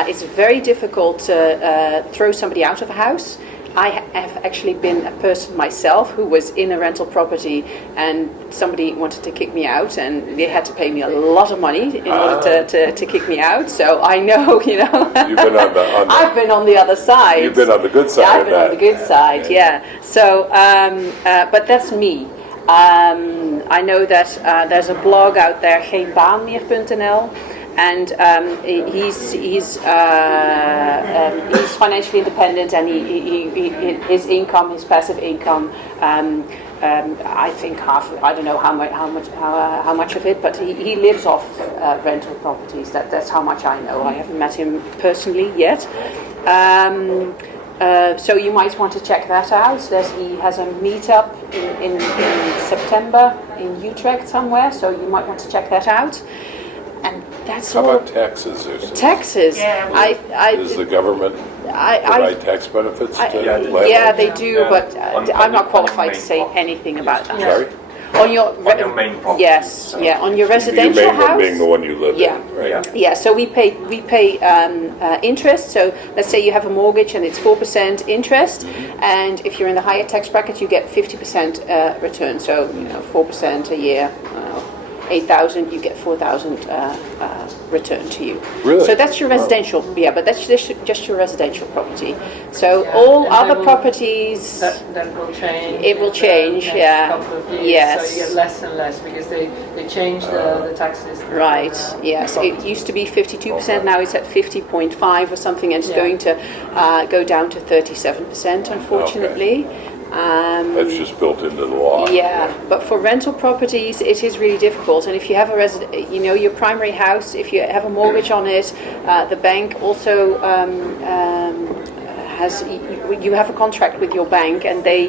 It's very difficult to throw somebody out of a house. I have actually been a person myself who was in a rental property and somebody wanted to kick me out and they had to pay me a lot of money in order to kick me out. So I know, You've been on the I've been on the other side. You've been on the good side. Yeah, I've been on the good side, yeah. So, but that's me. I know that there's a blog out there, geenbaanmeer.nl. And he's financially independent, and his income, his passive income, I think half. I don't know how much of it, but he lives off rental properties. That's how much I know. I haven't met him personally yet. So you might want to check that out. He has a meetup in September in Utrecht somewhere, so you might want to check that out. And that's How all. about taxes? Taxes. Yeah. Does the government provide tax benefits to landlords? Yeah, they do, but I'm not qualified to say anything about that. Sorry? On your main property. Yes, yeah, on your Your residential main one house. being the one you live Yeah. in, right? Yeah, so we pay interest. So let's say you have a mortgage and it's 4% interest, and if you're in the higher tax bracket, you get 50% return. So 4% a year. 8,000, you get 4,000 return to you. Really? So that's your residential, but that's just your residential property. So all other properties, that will change. It will change, next yeah. couple of years. Yes. So you get less and less because they change the tax system. right? Yes, it used to be 52%. Now it's at 50.5 or something, and it's going to go down to 37%, unfortunately. That's just built into the law. Yeah, but for rental properties, it is really difficult. And if you have your primary house, if you have a mortgage on it, the bank also you have a contract with your bank, and they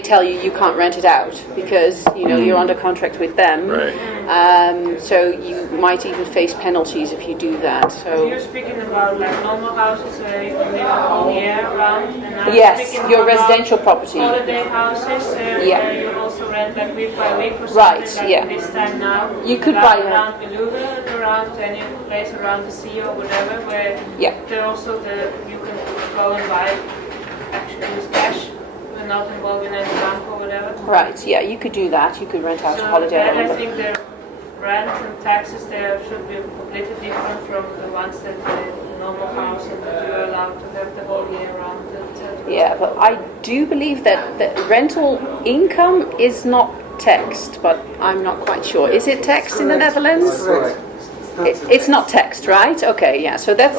tell you can't rent it out because you're under contract with them. Right. So you might even face penalties if you do that. So You're speaking about like normal houses where you can live the whole year round. And now yes, you're speaking your about residential property. holiday houses where you also rent like week by week or something Right, like yeah. this time now. You could Like buy around Beluga, around any place around the sea or whatever where there also you can go and buy actually use cash. We're not involved in any bank or whatever. Right, yeah, you could do that. You could rent out a holiday then I home. think the rent and taxes there should be completely different from the ones that the normal house and that you're allowed to have the whole year round. Yeah, but I do believe that rental income is not taxed, but I'm not quite sure. Is it taxed in the Netherlands? Correct. It's not taxed, right? Okay, yeah. So that's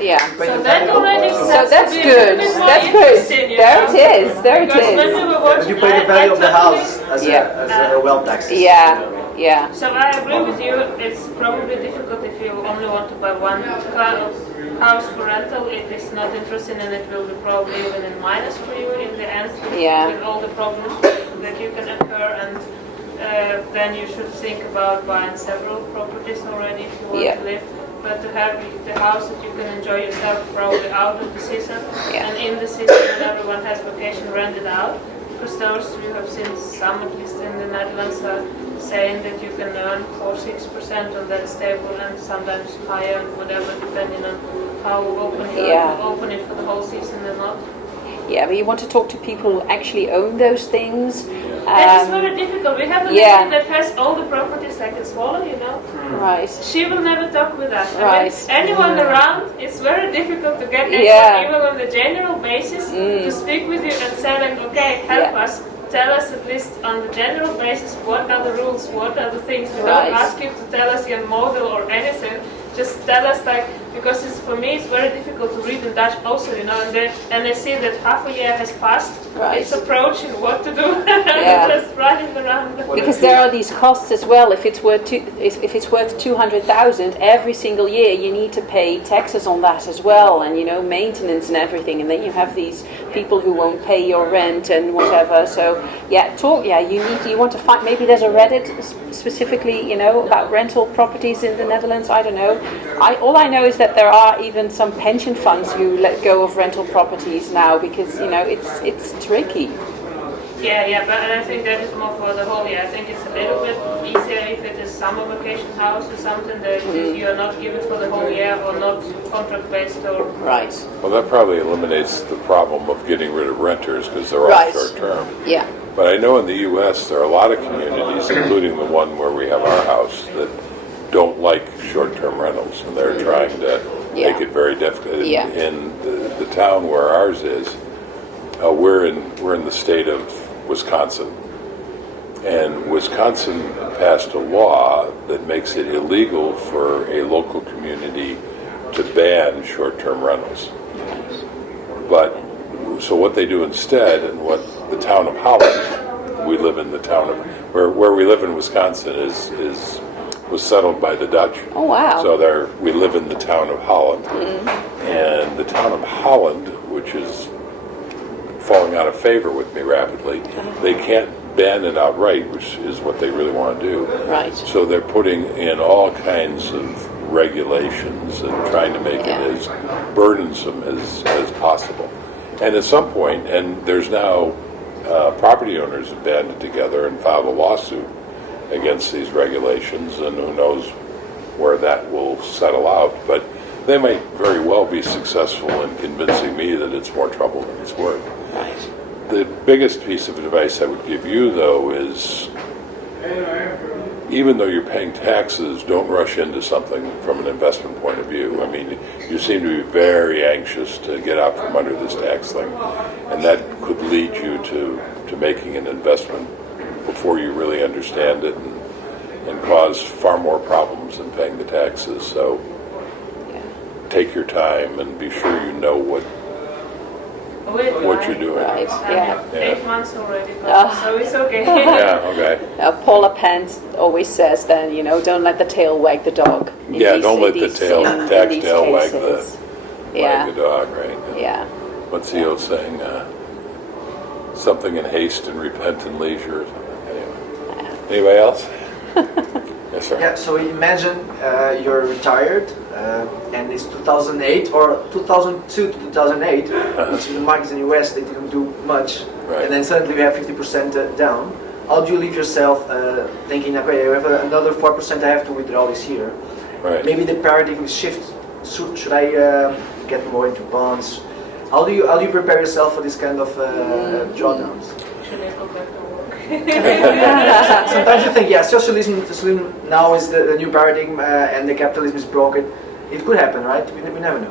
yeah. So that already So that's good. That's good. There it is. There it is. You pay the value of the house as a wealth tax. Yeah, yeah. So I agree with you. It's probably difficult if you only want to buy one house for rental. It is not interesting, and it will be probably even in minus for you in the end. With all the problems that you can occur, and then you should think about buying several properties already if you want to live. But to have the house that you can enjoy yourself probably out of the season, and in the season when everyone has vacation, rented out. Because those you have seen some, at least in the Netherlands, are saying that you can earn 4-6% on that stable, and sometimes higher, whatever, depending on how open you are to open it for the whole season or not. Yeah, but you want to talk to people who actually own those things. That is very difficult. We have a lady that has all the properties like a swallow, Right. She will never talk with us. Right. Anyone around, it's very difficult to get anyone, even on the general basis, to speak with you and say like, okay, help us. Tell us at least on the general basis what are the rules, what are the things. We don't ask you to tell us your model or anything. Just tell us like because for me it's very difficult to read in Dutch also, you know, and I see that half a year has passed, it's approaching, what to do, just running around. Because there are these costs as well. If it's worth if it's worth 200,000 every single year, you need to pay taxes on that as well, and you know, maintenance and everything. And then you have these people who won't pay your rent and whatever. So you want to find, maybe there's a Reddit specifically, you know, about rental properties in the Netherlands. I don't know. All I know is that there are even some pension funds who let go of rental properties now because, you know, it's tricky. Yeah, but I think that is more for the whole year. I think it's a little bit easier if it is summer vacation house or something that you are not given for the whole year or not contract based or. Right. Well, that probably eliminates the problem of getting rid of renters because they're all short term. Yeah. But I know in the U.S. there are a lot of communities, including the one where we have our house, that don't like short-term rentals, and they're trying to make it very difficult. In the town where ours is, we're in the state of Wisconsin, and Wisconsin passed a law that makes it illegal for a local community to ban short-term rentals. But so what they do instead, and what the town of Holland, we live in the town of where we live in Wisconsin was settled by the Dutch. Oh wow! So we live in the town of Holland, and the town of Holland, which is falling out of favor with me rapidly, they can't ban it outright, which is what they really want to do. Right. So they're putting in all kinds of regulations and trying to make it as burdensome as possible. And at some point, and there's now property owners have banded together and filed a lawsuit against these regulations, and who knows where that will settle out. But they might very well be successful in convincing me that it's more trouble than it's worth. Right. The biggest piece of advice I would give you, though, is even though you're paying taxes, don't rush into something from an investment point of view. I mean, you seem to be very anxious to get out from under this tax thing, and that could lead you to making an investment before you really understand it and cause far more problems than paying the taxes. So take your time and be sure you know what you're doing. Right. Yeah. 8 months already, so it's okay. Okay. Paula Pant always says then, you know, don't let the tail wag the dog. Don't let the tax tail wag the dog, right? Yeah. What's the old saying? Something in haste and repent in leisure. Anyway. Anybody else? Yes, sir. Yeah, so imagine you're retired and it's 2008 or 2002 to 2008, which in the markets in the US they didn't do much, and then suddenly you have 50% down. How do you leave yourself thinking, okay, I have another 4% I have to withdraw this year? Right. Maybe the paradigm shift. Should I get more into bonds? How do you prepare yourself for this kind of drawdowns? Should I go back to work? Sometimes you think, socialism now is the new paradigm and the capitalism is broken. It could happen, right? We never know.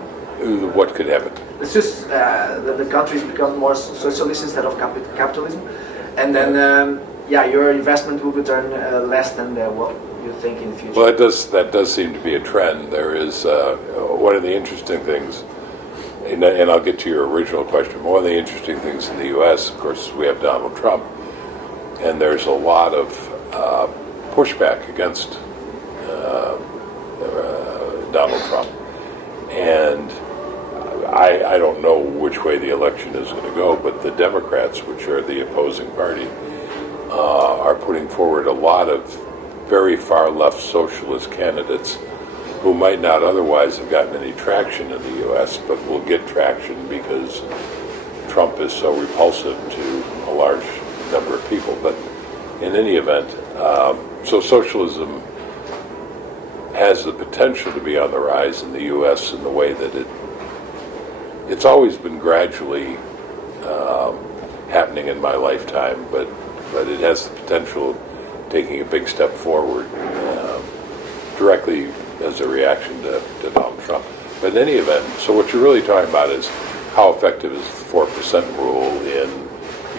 What could happen? It's just the countries become more socialist instead of capitalism, and then your investment will return less than what you think in the future. Well, that does seem to be a trend. There is one of the interesting things, and I'll get to your original question. One of the interesting things in the U.S., of course, we have Donald Trump, and there's a lot of pushback against Donald Trump, and I don't know which way the election is going to go, but the Democrats, which are the opposing party, are putting forward a lot of very far left socialist candidates who might not otherwise have gotten any traction in the U.S., but will get traction because Trump is so repulsive to a large number of people. But in any event, so socialism has the potential to be on the rise in the U.S. in the way that it's always been gradually happening in my lifetime, but it has the potential of taking a big step forward directly as a reaction to Donald Trump. But in any event, so what you're really talking about is how effective is the 4% rule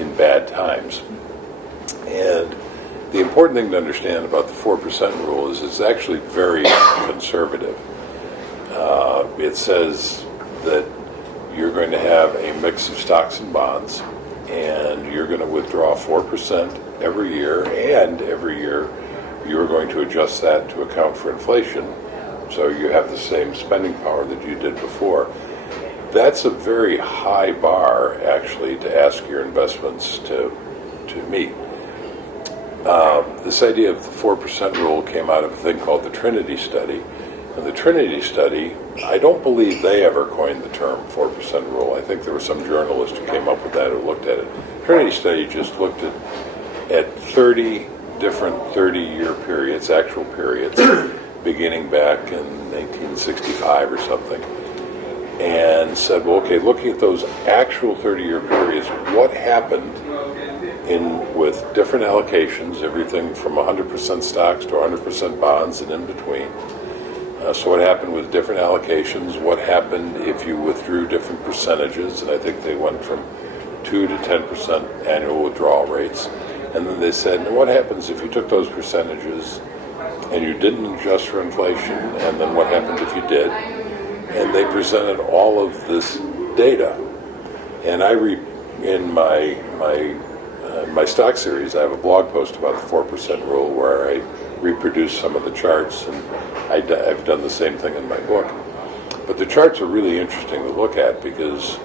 in bad times. And the important thing to understand about the 4% rule is it's actually very conservative. It says that you're going to have a mix of stocks and bonds, and you're going to withdraw 4% every year, and every year you're going to adjust that to account for inflation, so you have the same spending power that you did before. That's a very high bar, actually, to ask your investments to meet. This idea of the 4% rule came out of a thing called the Trinity Study. And the Trinity Study, I don't believe they ever coined the term 4% rule. I think there was some journalist who came up with that who looked at it. Trinity Study just looked at 30 different 30-year periods, actual periods, beginning back in 1965 or something, and said, well, okay, looking at those actual 30-year periods, what happened with different allocations, everything from 100% stocks to 100% bonds and in between. So what happened with different allocations, what happened if you withdrew different percentages, and I think they went from 2 to 10% annual withdrawal rates. And then they said, what happens if you took those percentages and you didn't adjust for inflation, and then what happened if you did? And they presented all of this data. And in my stock series, I have a blog post about the 4% rule where I reproduce some of the charts, and I've done the same thing in my book. But the charts are really interesting to look at because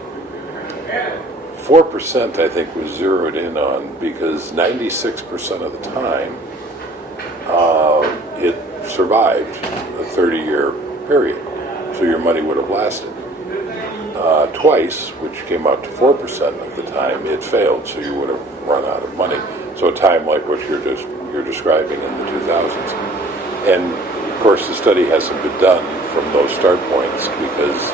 4% I think was zeroed in on because 96% of the time it survived a 30-year period. So your money would have lasted. Twice, which came out to 4% of the time, it failed, so you would have run out of money. So a time like what you're describing in the 2000s. And of course the study hasn't been done from those start points because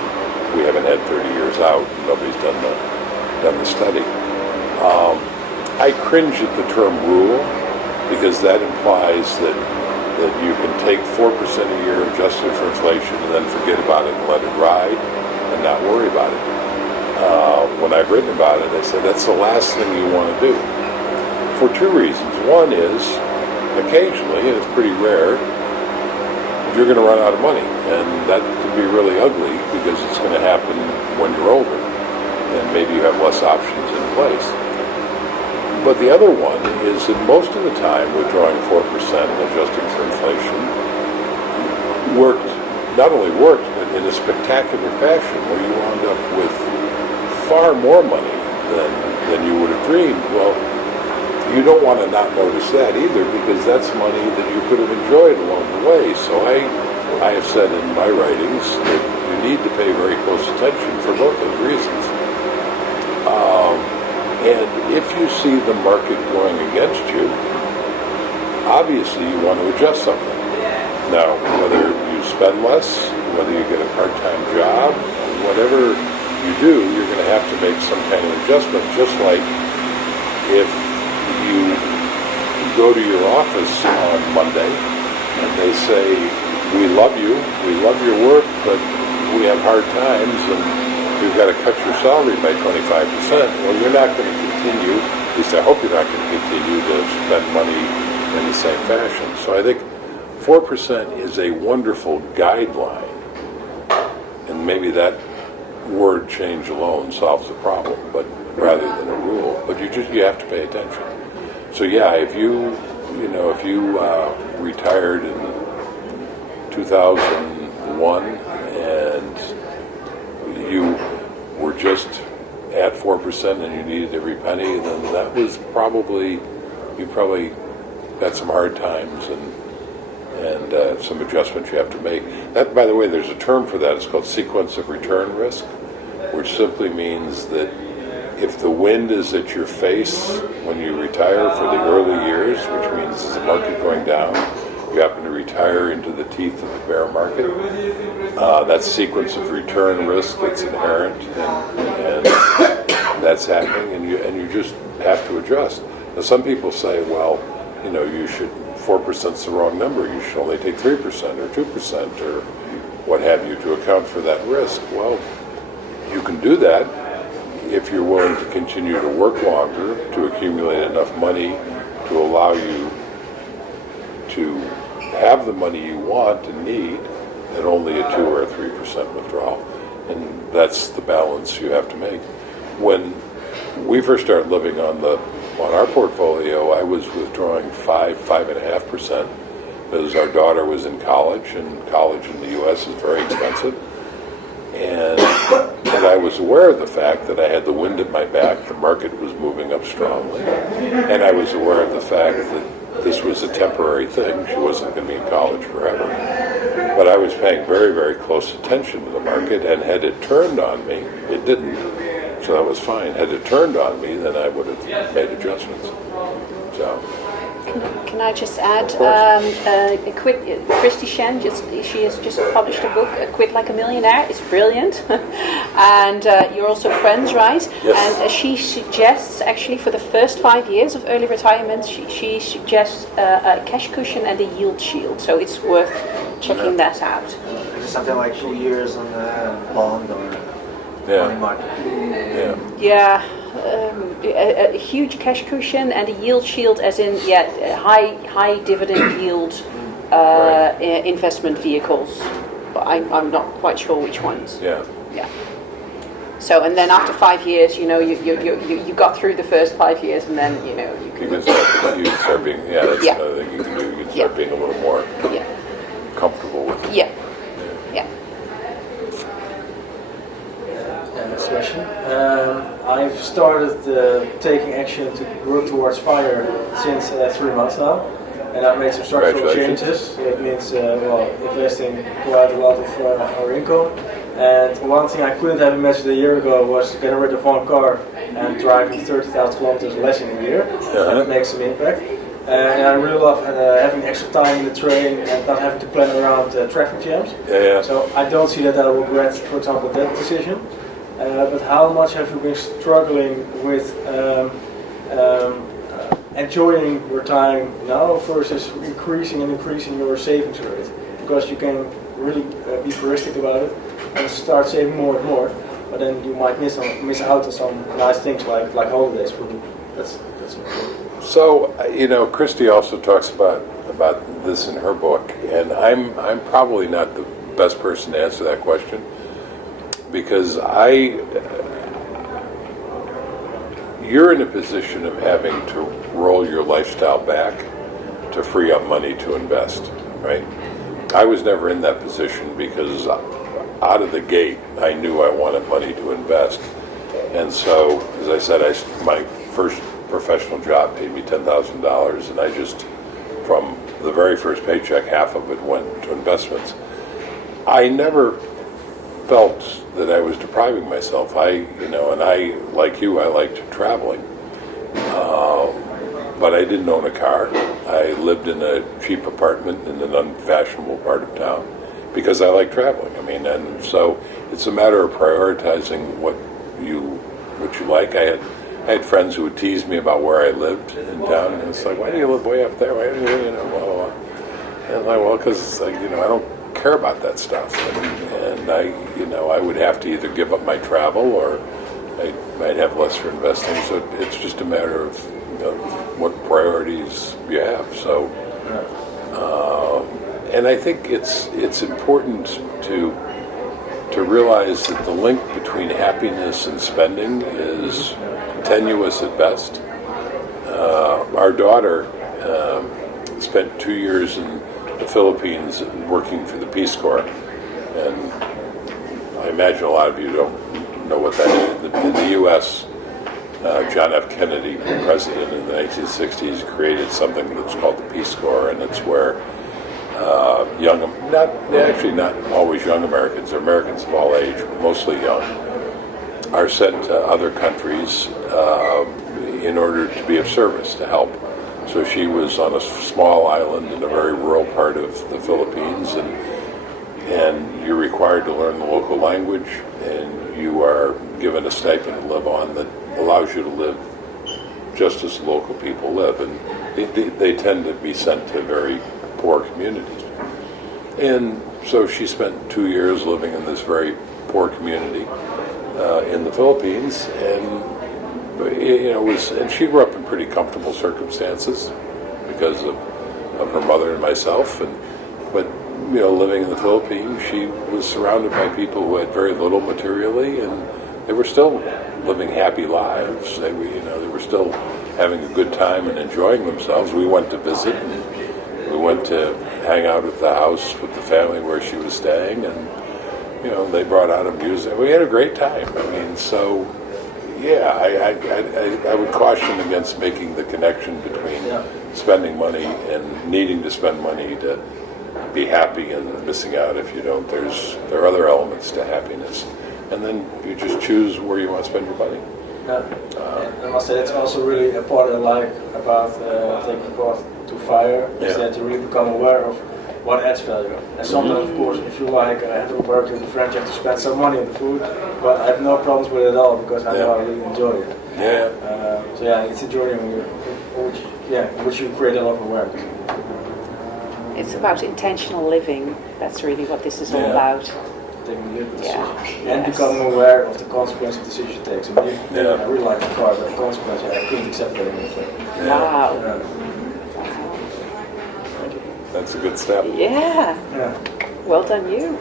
we haven't had 30 years out. Nobody's done the study. I cringe at the term rule because that implies that you can take 4% a year adjusted for inflation and then forget about it and let it ride and not worry about it. When I've written about it, I said that's the last thing you want to do for two reasons. One is occasionally, and it's pretty rare, you're going to run out of money, and that can be really ugly because it's going to happen when you're older and maybe you have less options in place. But the other one is that most of the time withdrawing 4% and adjusting for inflation not only worked, but in a spectacular fashion where you wound up with far more money than you would have dreamed. Well, you don't want to not notice that either because that's money that you could have enjoyed along the way. So I have said in my writings that you need to pay very close attention for both those reasons. And if you see the market going against you, obviously you want to adjust something. Now, whether you spend less, whether you get a part-time job, whatever you do, you're going to have to make some kind of adjustment, just like if you go to your office on Monday and they say, we love you, we love your work, but we have hard times and we've got to cut your salary by 25%. Well, you're not going to continue, at least I hope you're not going to continue to spend money in the same fashion. So I think 4% is a wonderful guideline, and maybe that word change alone solves the problem, but rather than a rule. But you have to pay attention. So yeah, if you retired in 2001 and you were just at 4% and you needed every penny, then that was you probably had some hard times and some adjustments you have to make. That, by the way, there's a term for that. It's called sequence of return risk, which simply means that if the wind is at your face when you retire for the early years, which means it's the market going down, you happen to retire into the teeth of the bear market, that's sequence of return risk that's inherent, and that's happening, and you just have to adjust. Now, some people say, well, you should 4%'s the wrong number. You should only take 3% or 2% or what have you to account for that risk. Well, you can do that if you're willing to continue to work longer, to accumulate enough money to allow you to have the money you want and need, at only a 2 or a 3% withdrawal. And that's the balance you have to make. When we first started living on our portfolio, I was withdrawing 5.5%, because our daughter was in college, and college in the U.S. is very expensive. And I was aware of the fact that I had the wind at my back, the market was moving up strongly, and I was aware of the fact that this was a temporary thing. She wasn't going to be in college forever. But I was paying very, very close attention to the market, and had it turned on me, it didn't, so that was fine. Had it turned on me, then I would have made adjustments. So. Can I just add a quick? Christy Shen, she has just published a book, "Quit Like a Millionaire." It's brilliant, and you're also friends, right? Yes. And she suggests, actually, for the first 5 years of early retirement, she suggests a cash cushion and a yield shield. So it's worth checking that out. Something like 2 years on a bond or money market. Yeah. A huge cash cushion and a yield shield, as in high dividend yield investment vehicles. But I'm not quite sure which ones. Yeah. So, and then after 5 years, you got through the first 5 years, and then you can start being that's another thing you can do. You can start being a little more comfortable with it. Yeah. Next question. I've started taking action to work towards FIRE since 3 months now, and I've made some structural changes. So it means investing quite a lot of our income. And one thing I couldn't have imagined a year ago was getting rid of one car and driving 30,000 kilometers less in a year. And it makes some impact. And I really love having extra time in the train and not having to plan around traffic jams. So I don't see that I will regret, for example, that decision. But how much have you been struggling with enjoying your time now versus increasing your savings rate? Because you can really be heuristic about it and start saving more and more, but then you might miss out on some nice things like holidays for you. That's important. So, Christy also talks about this in her book, and I'm probably not the best person to answer that question, because you're in a position of having to roll your lifestyle back to free up money to invest, right? I was never in that position because out of the gate, I knew I wanted money to invest. And so, as I said, my first professional job paid me $10,000, and I just, from the very first paycheck, half of it went to investments. I never felt that I was depriving myself. And I, like you, I liked traveling. But I didn't own a car. I lived in a cheap apartment in an unfashionable part of town because I like traveling. And so it's a matter of prioritizing what you like. I had friends who would tease me about where I lived in town, and it's like, why do you live way up there? Why do you, blah, blah, blah. And I'm like, well, because I don't care about that stuff, and I would have to either give up my travel or I might have less for investing. So it's just a matter of what priorities you have. So, and I think it's important to realize that the link between happiness and spending is tenuous at best. Our daughter spent 2 years in the Philippines working for the Peace Corps, and I imagine a lot of you don't know what that is. In the U.S., John F. Kennedy, president in the 1960s, created something that's called the Peace Corps, and it's where not always young Americans, or Americans of all age, but mostly young, are sent to other countries in order to be of service, to help. So she was on a small island in a very rural part of the Philippines, and you're required to learn the local language, and you are given a stipend to live on that allows you to live just as local people live, and they tend to be sent to very poor communities. And so she spent 2 years living in this very poor community in the Philippines, and and she grew up in pretty comfortable circumstances because of her mother and myself, but living in the Philippines, she was surrounded by people who had very little materially, and they were still living happy lives. They were still having a good time and enjoying themselves. We went to visit, and we went to hang out at the house with the family where she was staying, and they brought out a music. We had a great time. I mean, so yeah, I would caution against making the connection between spending money and needing to spend money to be happy and missing out if you don't. There are other elements to happiness, and then you just choose where you want to spend your money. I must say that's also really a part I like about taking part to FIRE, is that you really become aware of what adds value. And sometimes, of course, if you like having worked with a friend, you have to spend some money on the food, but I have no problems with it at all because I know I really enjoy it. So yeah, it's a journey which you create a lot of awareness. It's about intentional living. That's really what this is all about. Taking little decisions. And becoming aware of the consequences of decisions you take. So I really like the car, but the consequences I couldn't accept it anymore. So. Wow. That's a good step. Yeah. Well done, you.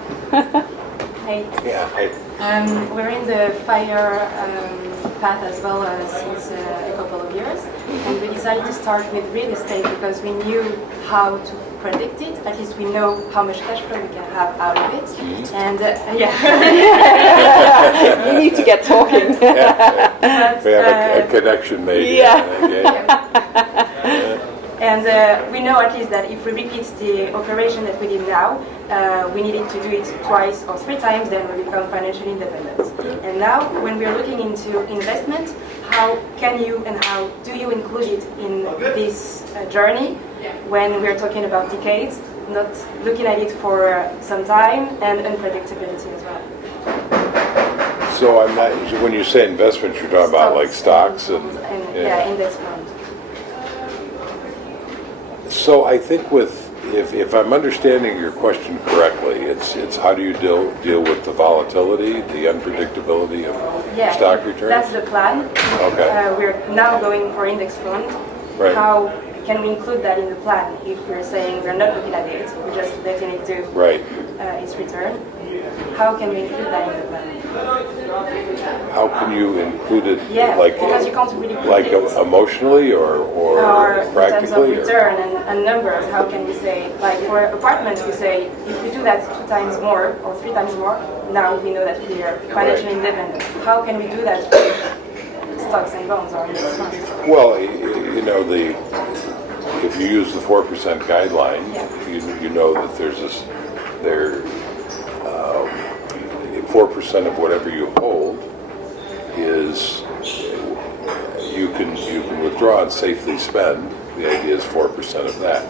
Hey. Yeah. Hey. We're in the FIRE path as well since a couple of years, and we decided to start with real estate because we knew how to predict it. At least we know how much cash flow we can have out of it. And you need to get talking. But, we have a connection made. And we know at least that if we repeat the operation that we did now, we needed to do it twice or 3 times, then we become financially independent. And now, when we're looking into investment, how can you and how do you include it in this journey when we're talking about decades, not looking at it for some time and unpredictability as well? So when you say investments, you're talking about like stocks and index funds. So I think if I'm understanding your question correctly, it's how do you deal with the volatility, the unpredictability of stock returns? That's the plan. Okay. We're now going for index fund. Right. How can we include that in the plan if we're saying we're not looking at it, we're just letting it do its return? How can we include that in the plan? How can you include it? Because you can't really predict emotionally or practically? In terms of return and numbers, how can we say, like for apartments, we say if we do that 2 times more or 3 times more, now we know that we are financially independent. How can we do that with stocks and bonds or index funds? Well, if you use the 4% guideline, you know that there's 4% of whatever you hold is you can withdraw and safely spend. The idea is 4% of that.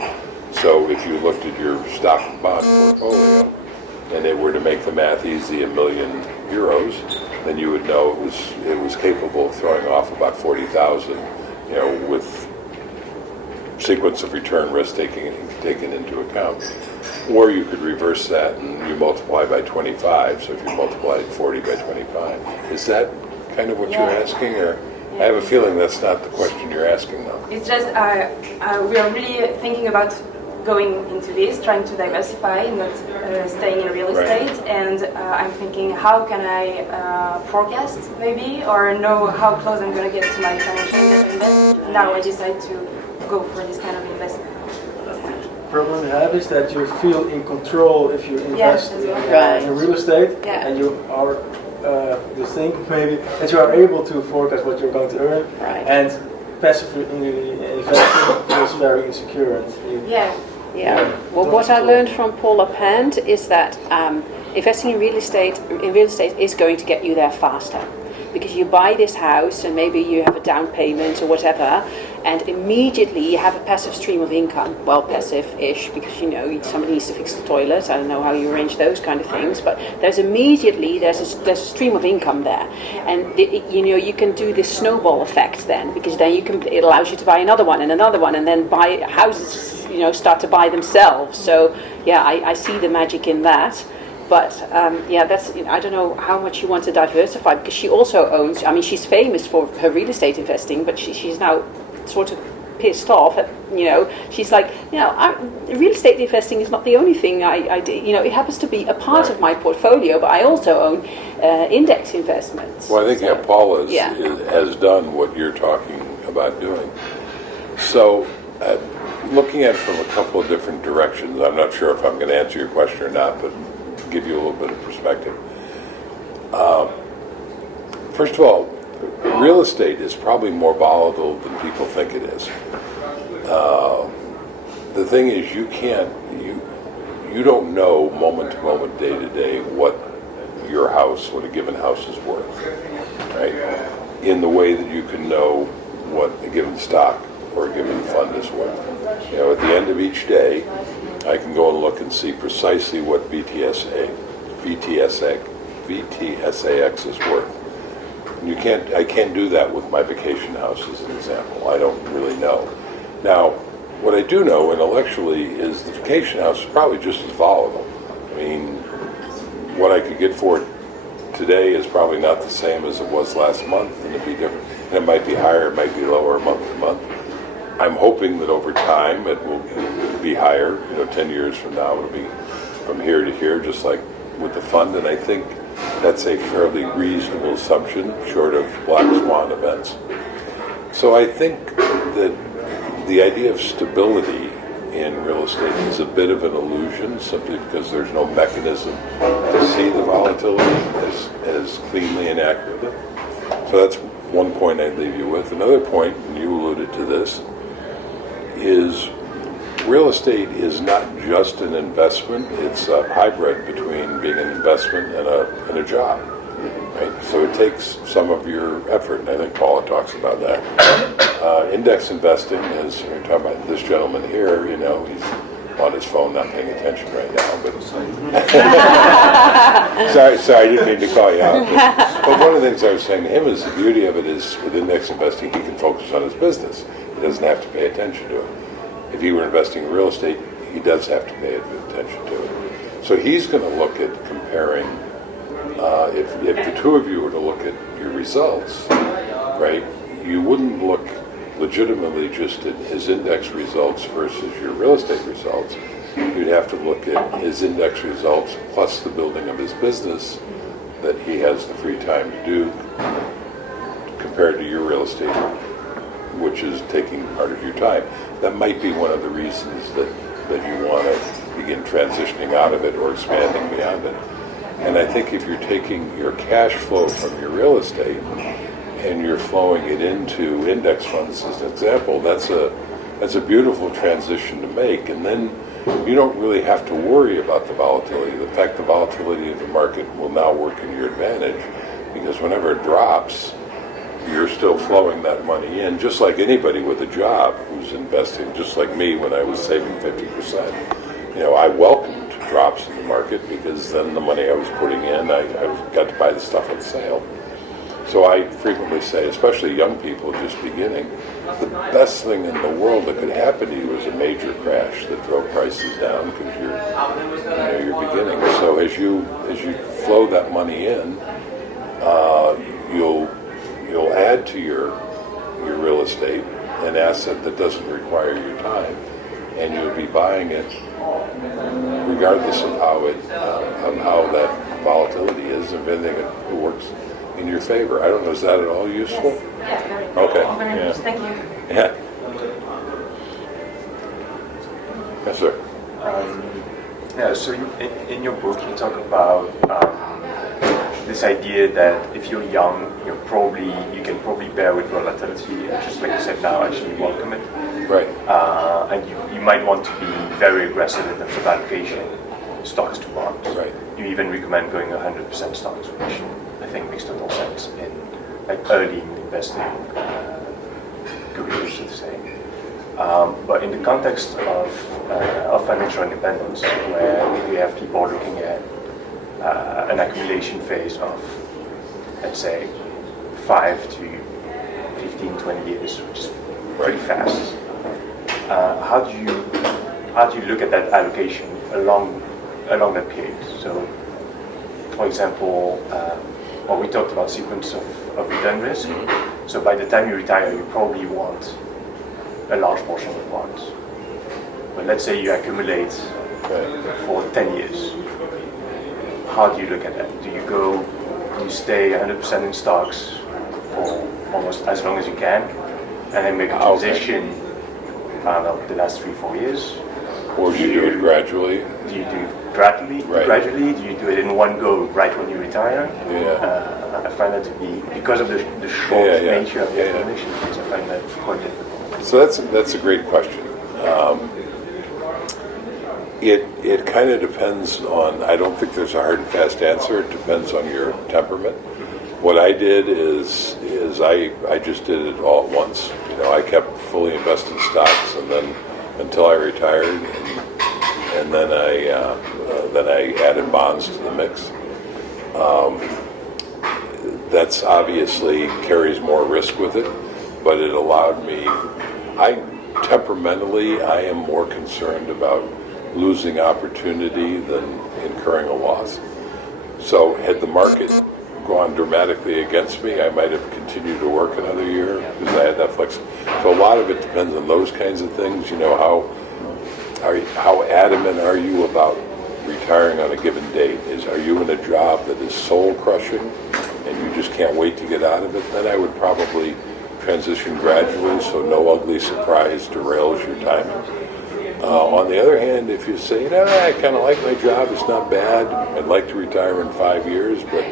So if you looked at your stock and bond portfolio and it were to make the math easy, €1 million, then you would know it was capable of throwing off about 40,000, with sequence of return risk taken into account. Or you could reverse that and you multiply by 25. So if you multiply 40 by 25, is that kind of what you're asking? Or I have a feeling that's not the question you're asking, though. It's just we are really thinking about going into this, trying to diversify, not staying in real estate. And I'm thinking, how can I forecast maybe, or know how close I'm going to get to my financial independence? Now I decide to go for this kind of investment. The problem you have is that you feel in control if you invest in real estate, and you are you think maybe that you are able to forecast what you're going to earn, and passively investing feels very insecure. Well, what I learned from Paula Pand is that investing in real estate is going to get you there faster. Because you buy this house and maybe you have a down payment or whatever, and immediately you have a passive stream of income. Well, passive-ish, because somebody needs to fix the toilet. I don't know how you arrange those kind of things, but there's a stream of income there, and you can do this snowball effect then, because then it allows you to buy another one, and then buy houses. Start to buy themselves. So I see the magic in that. But that's I don't know how much you want to diversify, because she also owns. I mean, she's famous for her real estate investing, but she's now sort of pissed off at, she's like, real estate investing is not the only thing I do. It happens to be a part of my portfolio, but I also own index investments. Well, I think Paul has done what you're talking about doing. So, looking at it from a couple of different directions, I'm not sure if I'm going to answer your question or not, but give you a little bit of perspective. First of all, real estate is probably more volatile than people think it is. The thing is, you don't know moment to moment, day to day, what a given house is worth, right? In the way that you can know what a given stock or a given fund is worth. At the end of each day, I can go and look and see precisely what VTSAX is worth. I can't do that with my vacation house as an example. I don't really know. Now, what I do know intellectually is the vacation house is probably just as volatile. I mean, what I could get for it today is probably not the same as it was last month, and it'd be different. And it might be higher, it might be lower month to month. I'm hoping that over time it will be higher. 10 years from now it'll be from here to here, just like with the fund. And I think that's a fairly reasonable assumption, short of Black Swan events. So I think that the idea of stability in real estate is a bit of an illusion, simply because there's no mechanism to see the volatility as cleanly and accurately. So that's one point I'd leave you with. Another point, and you alluded to this, is real estate is not just an investment. It's a hybrid between being an investment and a job. Right? So it takes some of your effort, and I think Paula talks about that. Index investing, as we're talking about this gentleman here, he's on his phone, not paying attention right now. But sorry, I didn't mean to call you out. But one of the things I was saying to him is the beauty of it is with index investing, he can focus on his business. He doesn't have to pay attention to it. If he were investing in real estate, he does have to pay attention to it. So he's going to look at comparing. If the two of you were to look at your results, right, you wouldn't look legitimately just at his index results versus your real estate results. You'd have to look at his index results plus the building of his business that he has the free time to do compared to your real estate, which is taking part of your time. That might be one of the reasons that you want to begin transitioning out of it or expanding beyond it. And I think if you're taking your cash flow from your real estate and you're flowing it into index funds as an example, that's a beautiful transition to make. And then you don't really have to worry about the volatility. In fact, the volatility of the market will now work in your advantage, because whenever it drops, you're still flowing that money in, just like anybody with a job who's investing, just like me when I was saving 50%. I welcomed drops in the market, because then the money I was putting in, I got to buy the stuff on sale. So I frequently say, especially young people just beginning, the best thing in the world that could happen to you is a major crash that drove prices down, because you're beginning. So as you flow that money in, you'll add to your real estate an asset that doesn't require your time, and you'll be buying it regardless of how that volatility is, and if anything it works in your favor. I don't know, is that at all useful? Yeah, very. Okay. Yeah. Thank you. Yeah. Yes, sir. So in your book you talk about this idea that if you're young, you can probably bear with volatility, and just like you said now, actually welcome it. Right. And you might want to be very aggressive in terms of allocation, stocks to bonds. Right. You even recommend going 100% stocks, which I think makes total sense in early investing careers, so to say. But in the context of financial independence, where we have people looking at an accumulation phase of, let's say, 5 to 15, 20 years, which is pretty fast. How do you look at that allocation along that period? So, for example, we talked about sequence of return risk. So by the time you retire, you probably want a large portion of bonds. But let's say you accumulate for 10 years. How do you look at that? Do you stay 100% in stocks for almost as long as you can, and then make a transition, I don't know, the last 3-4 years? Or do you do it gradually? Do you do it gradually? Do you do it in one go right when you retire? I find that to be, because of the short nature of the accumulation phase, I find that quite difficult. So that's a great question. It kind of depends on, I don't think there's a hard and fast answer. It depends on your temperament. What I did is I just did it all at once. I kept fully invested stocks, and then until I retired, and then I added bonds to the mix. That's obviously carries more risk with it, but it allowed me. Temperamentally, I am more concerned about losing opportunity than incurring a loss. So had the market gone dramatically against me, I might have continued to work another year because I had that flexibility. So a lot of it depends on those kinds of things. How adamant are you about retiring on a given date? Are you in a job that is soul crushing and you just can't wait to get out of it? Then I would probably transition gradually so no ugly surprise derails your timing. On the other hand, if you say, I kind of like my job, it's not bad, I'd like to retire in 5 years, but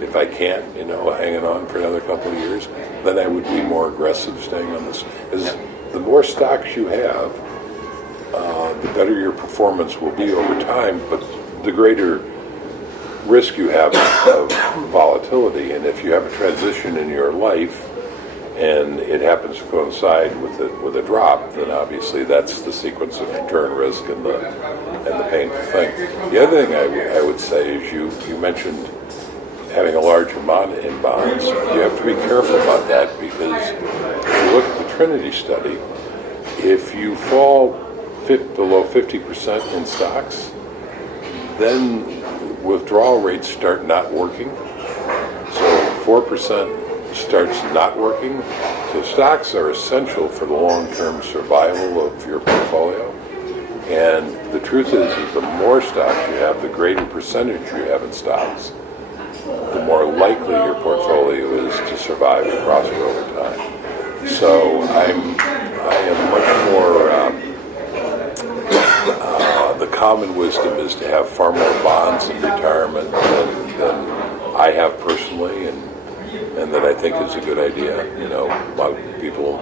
if I can't, hanging on for another couple of years, then I would be more aggressive staying on this. As the more stocks you have, the better your performance will be over time, but the greater risk you have of volatility. And if you have a transition in your life, and it happens to coincide with a drop, then obviously that's the sequence of return risk and the painful thing. The other thing I would say is you mentioned having a large amount in bonds. You have to be careful about that, because if you look at the Trinity study, if you fall below 50% in stocks, then withdrawal rates start not working. So 4% starts not working. So stocks are essential for the long-term survival of your portfolio. And the truth is that the more stocks you have, the greater percentage you have in stocks, the more likely your portfolio is to survive and prosper over time. So I am much more, the common wisdom is to have far more bonds in retirement than I have personally, and that I think is a good idea. A lot of people,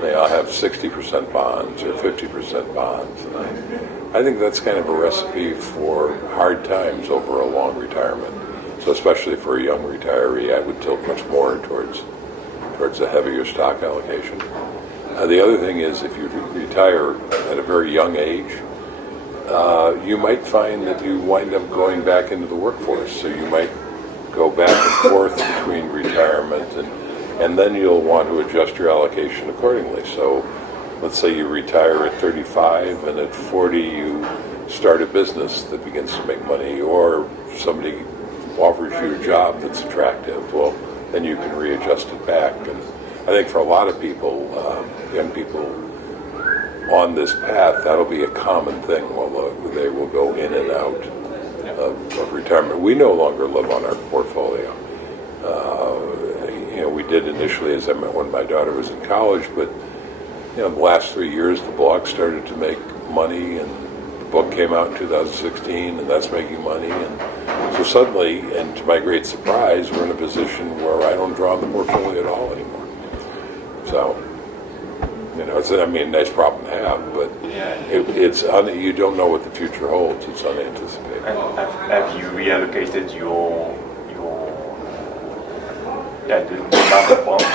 they all have 60% bonds or 50% bonds. And I think that's kind of a recipe for hard times over a long retirement. So especially for a young retiree, I would tilt much more towards a heavier stock allocation. The other thing is, if you retire at a very young age, you might find that you wind up going back into the workforce. So you might go back and forth between retirement, and then you'll want to adjust your allocation accordingly. So let's say you retire at 35, and at 40 you start a business that begins to make money, or somebody offers you a job that's attractive. Well, then you can readjust it back. And I think for a lot of people, young people on this path, that'll be a common thing. They will go in and out of retirement. We no longer live on our portfolio. We did initially, as I met when my daughter was in college, but the last 3 years the blog started to make money, and the book came out in 2016, and that's making money. And so suddenly, and to my great surprise, we're in a position where I don't draw on the portfolio at all anymore. So, it's a nice problem to have, but you don't know what the future holds. It's unanticipated. Have you reallocated the amount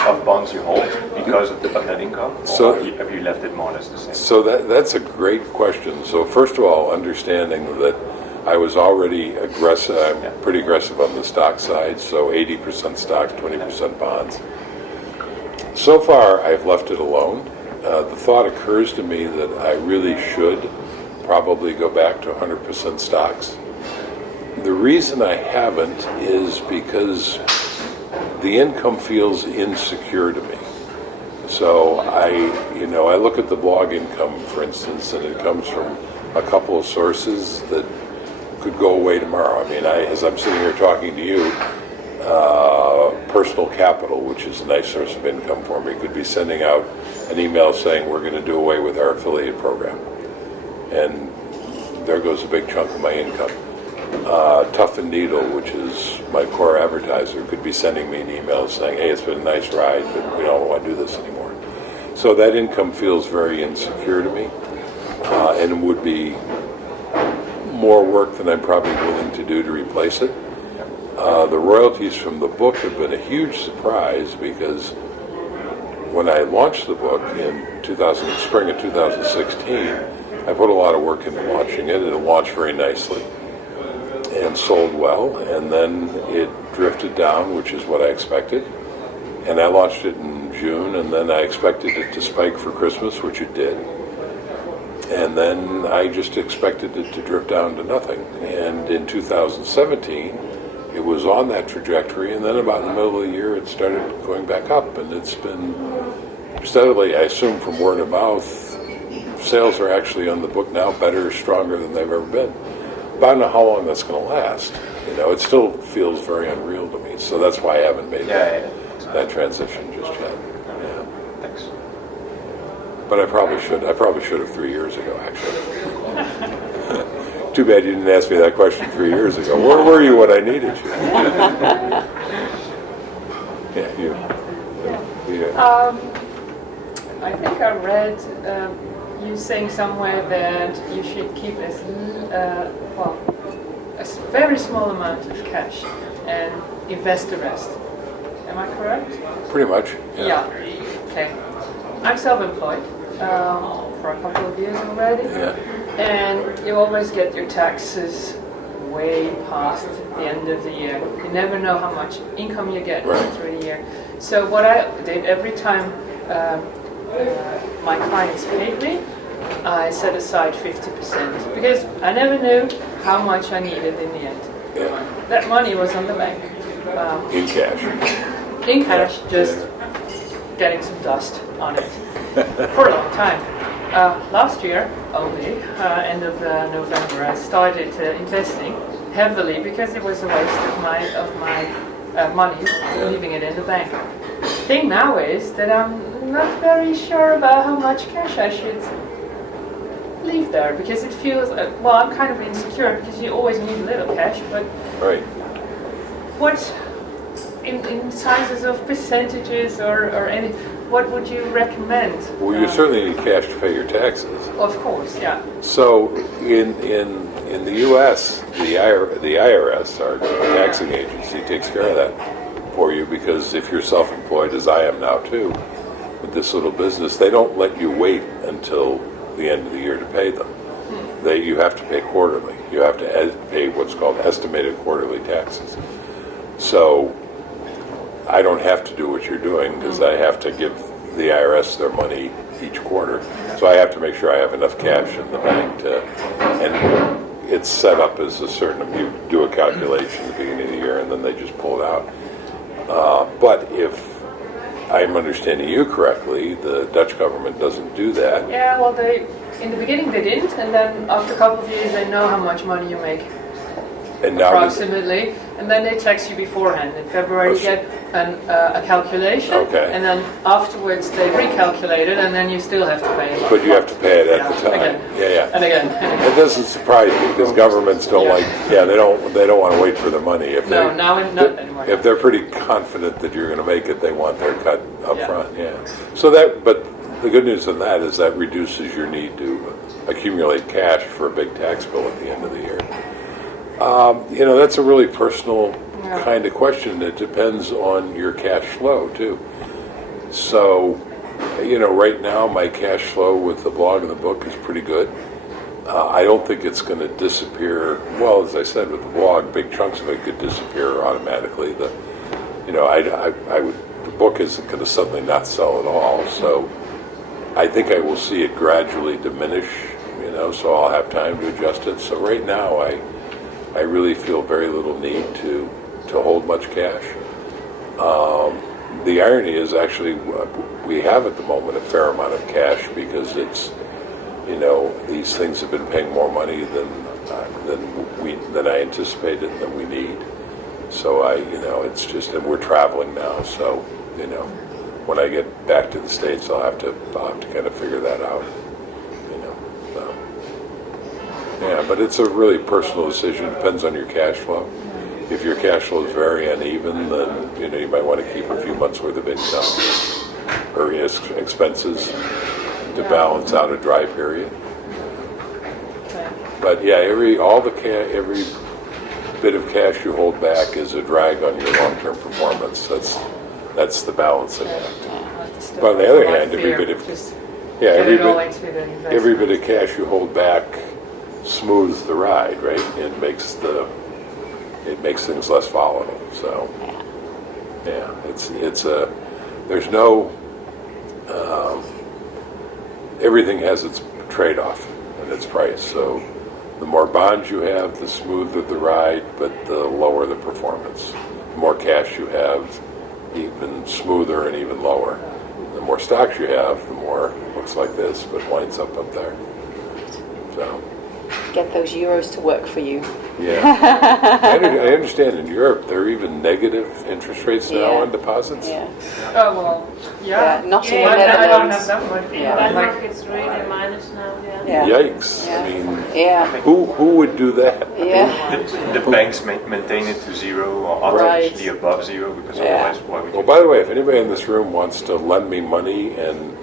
of bonds you hold because of that income? Or have you left it more or less the same? So that's a great question. So first of all, understanding that I was already aggressive, I'm pretty aggressive on the stock side, so 80% stocks, 20% bonds. So far, I've left it alone. The thought occurs to me that I really should probably go back to 100% stocks. The reason I haven't is because the income feels insecure to me. So I look at the blog income, for instance, and it comes from a couple of sources that could go away tomorrow. I mean, as I'm sitting here talking to you, personal capital, which is a nice source of income for me, could be sending out an email saying we're going to do away with our affiliate program. And there goes a big chunk of my income. Tough and Needle, which is my core advertiser, could be sending me an email saying, hey, it's been a nice ride, but we don't want to do this anymore. So that income feels very insecure to me, and would be more work than I'm probably willing to do to replace it. The royalties from the book have been a huge surprise, because when I launched the book in spring of 2016, I put a lot of work into launching it, and it launched very nicely and sold well, and then it drifted down, which is what I expected. And I launched it in June, and then I expected it to spike for Christmas, which it did. And then I just expected it to drift down to nothing. And in 2017, it was on that trajectory, and then about in the middle of the year, it started going back up, and it's been steadily, I assume from word of mouth, sales are actually on the book now better, stronger than they've ever been. But I don't know how long that's going to last. It still feels very unreal to me, so that's why I haven't made that transition just yet. Yeah. Thanks. But I probably should have 3 years ago, actually. Too bad you didn't ask me that question 3 years ago. Where were you when I needed you? Yeah, you. Yeah. I think I read you saying somewhere that you should keep a very small amount of cash and invest the rest. Am I correct? Pretty much. Yeah. Okay. I'm self-employed for a couple of years already. Yeah. And you always get your taxes way past the end of the year. You never know how much income you get through the year. So what I did every time my clients paid me, I set aside 50% because I never knew how much I needed in the end. Yeah. That money was on the bank. In cash. In cash, just getting some dust on it for a long time. Last year, only, end of November, I started investing heavily because it was a waste of my money leaving it in the bank. The thing now is that I'm not very sure about how much cash I should leave there, because it feels, I'm kind of insecure because you always need a little cash, but right. What, in sizes of percentages or any, what would you recommend? Well, you certainly need cash to pay your taxes. Of course, yeah. So in the U.S., the IRS, our taxing agency, takes care of that for you, because if you're self-employed, as I am now too, with this little business, they don't let you wait until the end of the year to pay them. You have to pay quarterly. You have to pay what's called estimated quarterly taxes. So I don't have to do what you're doing, because I have to give the IRS their money each quarter. So I have to make sure I have enough cash in the bank and it's set up as a certain, you do a calculation at the beginning of the year and then they just pull it out. But if I'm understanding you correctly, the Dutch government doesn't do that. Yeah, well, in the beginning they didn't, and then after a couple of years they know how much money you make. And now approximately, and then they tax you beforehand. In February you get a calculation, and then afterwards they recalculate it, and then you still have to pay it. But you have to pay it at the time. Again. Yeah. And again. It doesn't surprise me, because governments don't they don't want to wait for the money. Not anymore. If they're pretty confident that you're going to make it, they want their cut up front. Yeah. So but the good news on that is that reduces your need to accumulate cash for a big tax bill at the end of the year. That's a really personal kind of question. It depends on your cash flow, too. So, right now my cash flow with the blog and the book is pretty good. I don't think it's going to disappear. Well, as I said, with the blog, big chunks of it could disappear automatically. The book isn't going to suddenly not sell at all. So I think I will see it gradually diminish, so I'll have time to adjust it. So right now I really feel very little need to hold much cash. the irony is actually we have at the moment a fair amount of cash because it's, these things have been paying more money than I anticipated and than we need. So it's just, and we're traveling now. So, when I get back to the States, I'll have to kind of figure that out. So. Yeah, but it's a really personal decision. Depends on your cash flow. If your cash flow is very uneven, then you might want to keep a few months worth of income or expenses to balance out a dry period. But yeah, every bit of cash you hold back is a drag on your long-term performance. That's the balancing act. But on the other hand, every bit of cash you hold back smooths the ride, right? It makes things less volatile. So there's no everything has its trade-off and its price. So the more bonds you have, the smoother the ride, but the lower the performance. The more cash you have, even smoother and even lower. The more stocks you have, the more it looks like this, but winds up there. So get those euros to work for you. Yeah, I understand in Europe there are even negative interest rates now on deposits. Yeah. Oh well, yeah. Not in the I don't Netherlands. have that much. In Denmark it's really minus now. Yeah. Yikes! Yeah. I mean, Yeah. who would do that? Yeah. The banks maintain it to zero or artificially above zero because otherwise, why would you? Well, by the way, if anybody in this room wants to lend me money and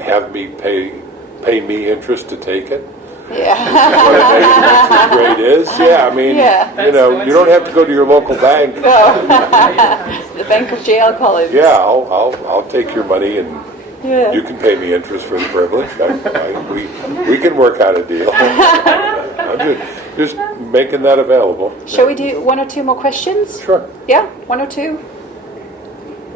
have me pay me interest to take it. Yeah. What a negative interest rate is. Yeah, I mean, you don't have to go to your local bank. The Bank of J.L. Collins. Yeah, I'll take your money and you can pay me interest for the privilege. We can work out a deal. I'm just making that available. Shall we do one or two more questions? Sure. Yeah, one or two.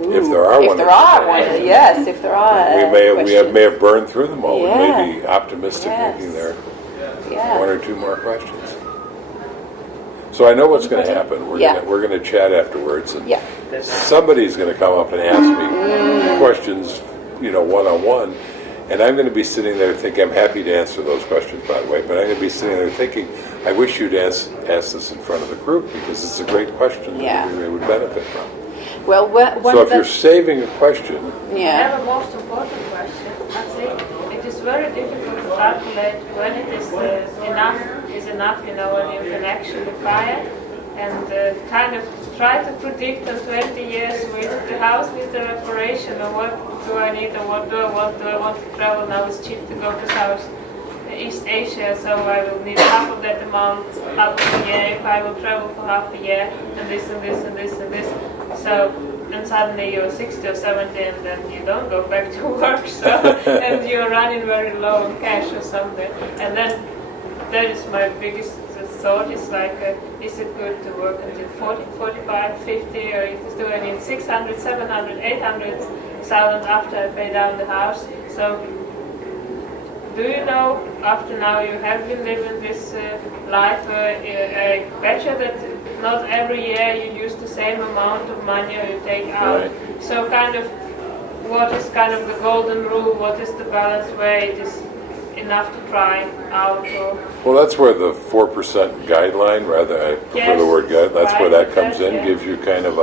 If there are one. Yes, if there are. We may have burned through them all. Yeah. We may be optimistic thinking there Yeah. one or two more questions. So I know what's going to happen. We're going to chat afterwards, and somebody's going to come up and ask me questions, one-on-one, and I'm going to be sitting there thinking, I'm happy to answer those questions, by the way, but I'm going to be sitting there thinking, I wish you'd ask this in front of the group because it's a great question that we would benefit from. Well, so if you're saving a question, I have a most important question. I think it is very difficult to calculate when it is enough, when you can actually buy it, and kind of try to predict in 20 years with the house, with the reparation, or what do I need, or what do I want? Do I want to travel now? It's cheap to go to East Asia, so I will need half of that amount half a year if I will travel for half a year, and this and this and this and this. So, and suddenly you're 60 or 70 and then you don't go back to work, so, and you're running very low on cash or something. And then that is my biggest thought, is like, is it good to work until 40, 45, 50, or do I need 600, 700, 800,000 after I pay down the house? So, do you know, after now you have been living this life, I bet you that not every year you use the same amount of money you take out. Right. So kind of, what is kind of the golden rule, what is the balanced way it is enough to try out? Well, that's where the 4% guideline, rather, I prefer the word guide, that's where that comes in, gives you kind of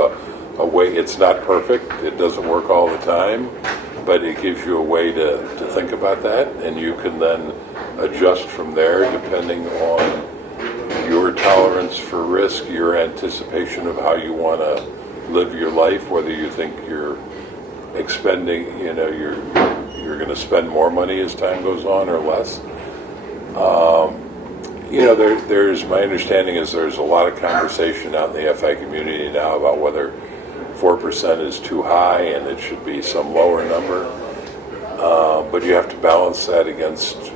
a way. It's not perfect, it doesn't work all the time, but it gives you a way to think about that, and you can then adjust from there depending on your tolerance for risk, your anticipation of how you want to live your life, whether you think you're expending, you're going to spend more money as time goes on or less. There's my understanding is there's a lot of conversation out in the FI community now about whether 4% is too high and it should be some lower number. But you have to balance that against,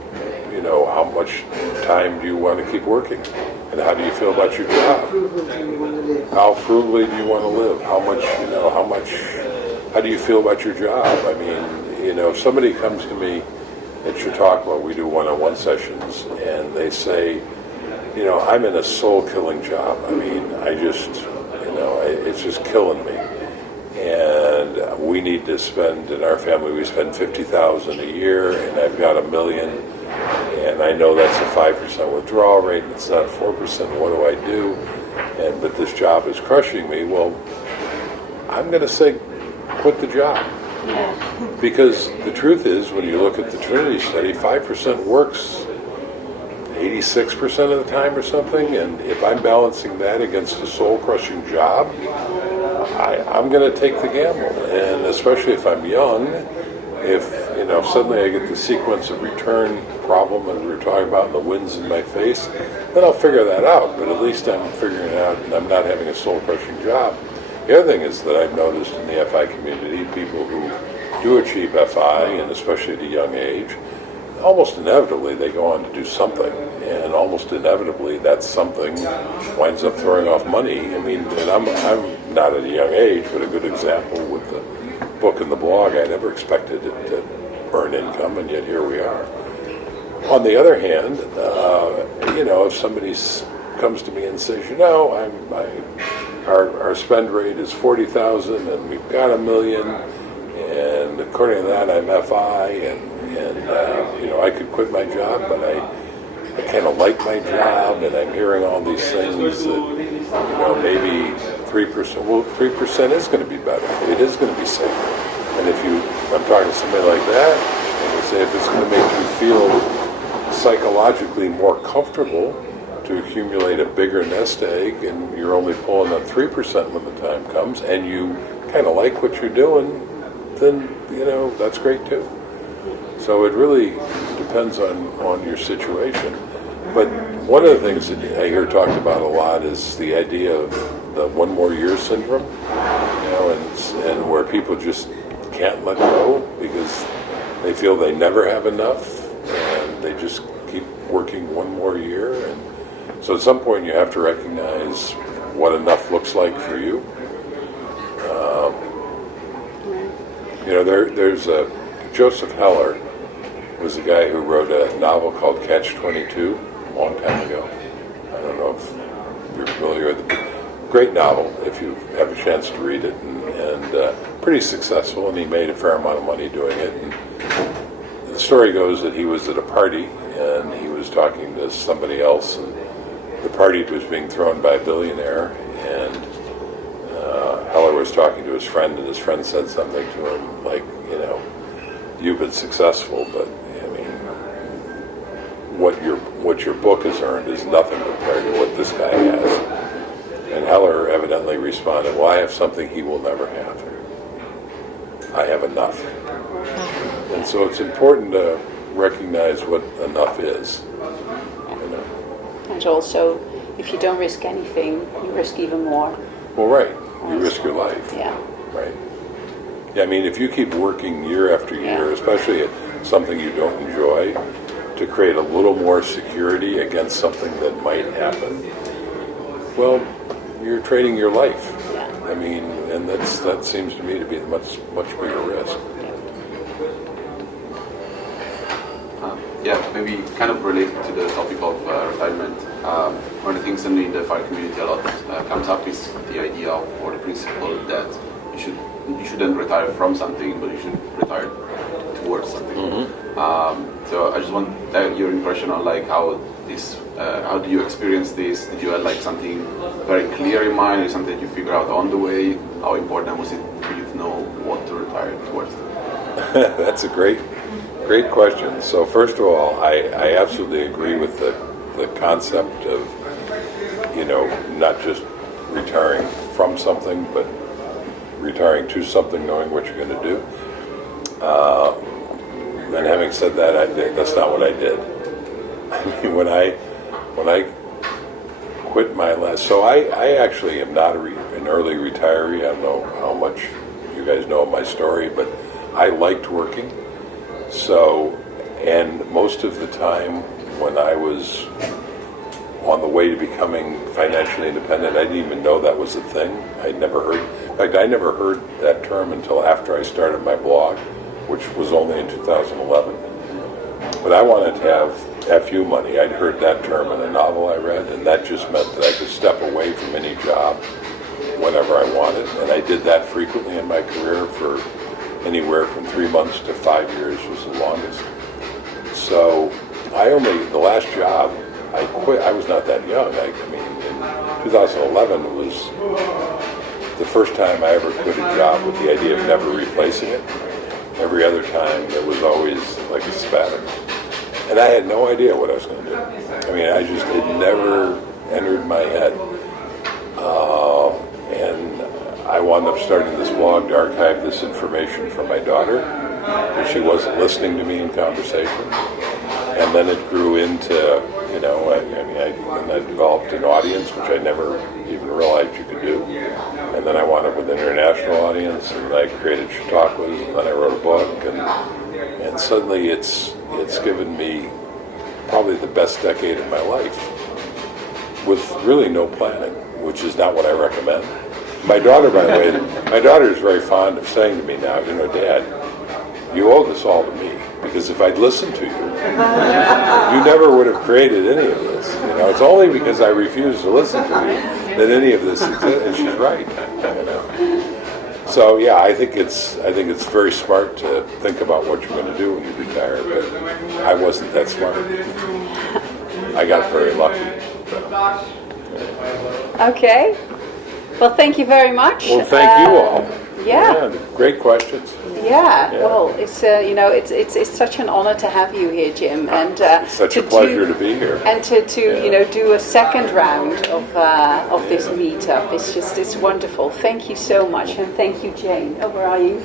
how much time do you want to keep working? And how do you feel about your job? How frugally do you want to live? How do you feel about your job? I mean, if somebody comes to me at your talk while we do one-on-one sessions and they say, I'm in a soul-killing job. I mean, it's just killing me. and we need to spend, in our family, we spend $50,000 a year, and I've got $1 million, and I know that's a 5% withdrawal rate, and it's not 4%, what do I do? But this job is crushing me. Well, I'm going to say, quit the job. Because the truth is, when you look at the Trinity study, 5% works 86% of the time or something, and if I'm balancing that against a soul-crushing job, I'm going to take the gamble. And especially if I'm young, if suddenly I get the sequence of return problem that we were talking about and the winds in my face, then I'll figure that out. But at least I'm figuring it out and I'm not having a soul-crushing job. The other thing is that I've noticed in the FI community, people who do achieve FI, and especially at a young age, almost inevitably they go on to do something, and almost inevitably that something winds up throwing off money. I mean, and I'm not at a young age, but a good example with the book and the blog, I never expected it to earn income, and yet here we are. On the other hand, if somebody comes to me and says, our spend rate is 40,000 and we've got $1 million, and according to that I'm FI, and I could quit my job, but I kind of like my job, and I'm hearing all these things that, maybe 3%, well, 3% is going to be better. It is going to be safer. And I'm talking to somebody like that, and they say if it's going to make you feel psychologically more comfortable to accumulate a bigger nest egg, and you're only pulling up 3% when the time comes, and you kind of like what you're doing, then, that's great too. So it really depends on your situation. But one of the things that I hear talked about a lot is the idea of the one more year syndrome, and where people just can't let go because they feel they never have enough, and they just keep working one more year. And so at some point you have to recognize what enough looks like for you. There's a Joseph Heller was a guy who wrote a novel called Catch-22 a long time ago. I don't know if you're familiar with it. Great novel if you have a chance to read it, and pretty successful, and he made a fair amount of money doing it. And the story goes that he was at a party and he was talking to somebody else, and the party was being thrown by a billionaire, and Heller was talking to his friend, and his friend said something to him like, you've been successful, but what your book has earned is nothing compared to what this guy has. And Heller evidently responded, well, I have something he will never have. I have enough. And so it's important to recognize what enough is. And also, if you don't risk anything, you risk even more. Well, right. You risk your life. Yeah. Right. Yeah, if you keep working year after year, especially at something you don't enjoy, to create a little more security against something that might happen, well, you're trading your life. Yeah. And that seems to me to be a much bigger risk. Maybe kind of related to the topic of retirement. One of the things in the FI community a lot comes up is the idea of, or the principle that you shouldn't retire from something, but you should retire towards something. Mm-hmm. So I just want your impression on how do you experience this? Did you have something very clear in mind, or something that you figure out on the way? How important was it for you to know what to retire towards? That's a great question. So first of all, I absolutely agree with the concept of, not just retiring from something, but retiring to something, knowing what you're going to do. And having said that, that's not what I did. When I quit my last, so I actually am not an early retiree. I don't know how much you guys know of my story, but I liked working. So, and most of the time when I was on the way to becoming financially independent, I didn't even know that was a thing. In fact, I never heard that term until after I started my blog, which was only in 2011. But I wanted to have FU money. I'd heard that term in a novel I read, and that just meant that I could step away from any job whenever I wanted, and I did that frequently in my career for anywhere from 3 months to 5 years was the longest. So the last job, I quit. I was not that young. I mean, in 2011 was the first time I ever quit a job with the idea of never replacing it. Every other time, it was always like a sabbatical. And I had no idea what I was going to do. I mean, it never entered my head. And I wound up starting this blog to archive this information for my daughter, because she wasn't listening to me in conversation. And then it grew into, I developed an audience, which I never even realized you could do. And then I wound up with an international audience, and I created Chautauquas, and then I wrote a book, and suddenly it's given me probably the best decade of my life, with really no planning, which is not what I recommend. My daughter, by the way, my daughter is very fond of saying to me now, Dad, you owe this all to me, because if I'd listened to you, you never would have created any of this. It's only because I refused to listen to you that any of this exists, and she's right. So yeah, I think it's very smart to think about what you're going to do when you retire, but I wasn't that smart. I got very lucky. Okay. Well, thank you very much. Well, thank you all. Yeah. Great questions. Yeah. Well, it's it's such an honor to have you here, Jim, and such a pleasure to be here. And to do a second round of this meetup. It's wonderful. Thank you so much, and thank you, Jane. Oh, where are you?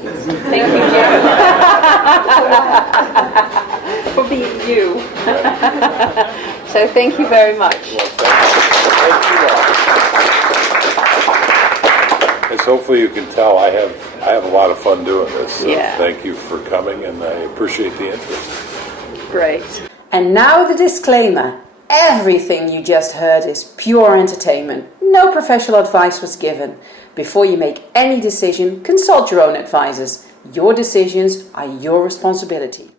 Thank you, Jane, for being you. So thank you very much. Well, thank you all. As hopefully you can tell, I have a lot of fun doing this. So thank you for coming, and I appreciate the interest. Great. And now the disclaimer. Everything you just heard is pure entertainment. No professional advice was given. Before you make any decision, consult your own advisors. Your decisions are your responsibility.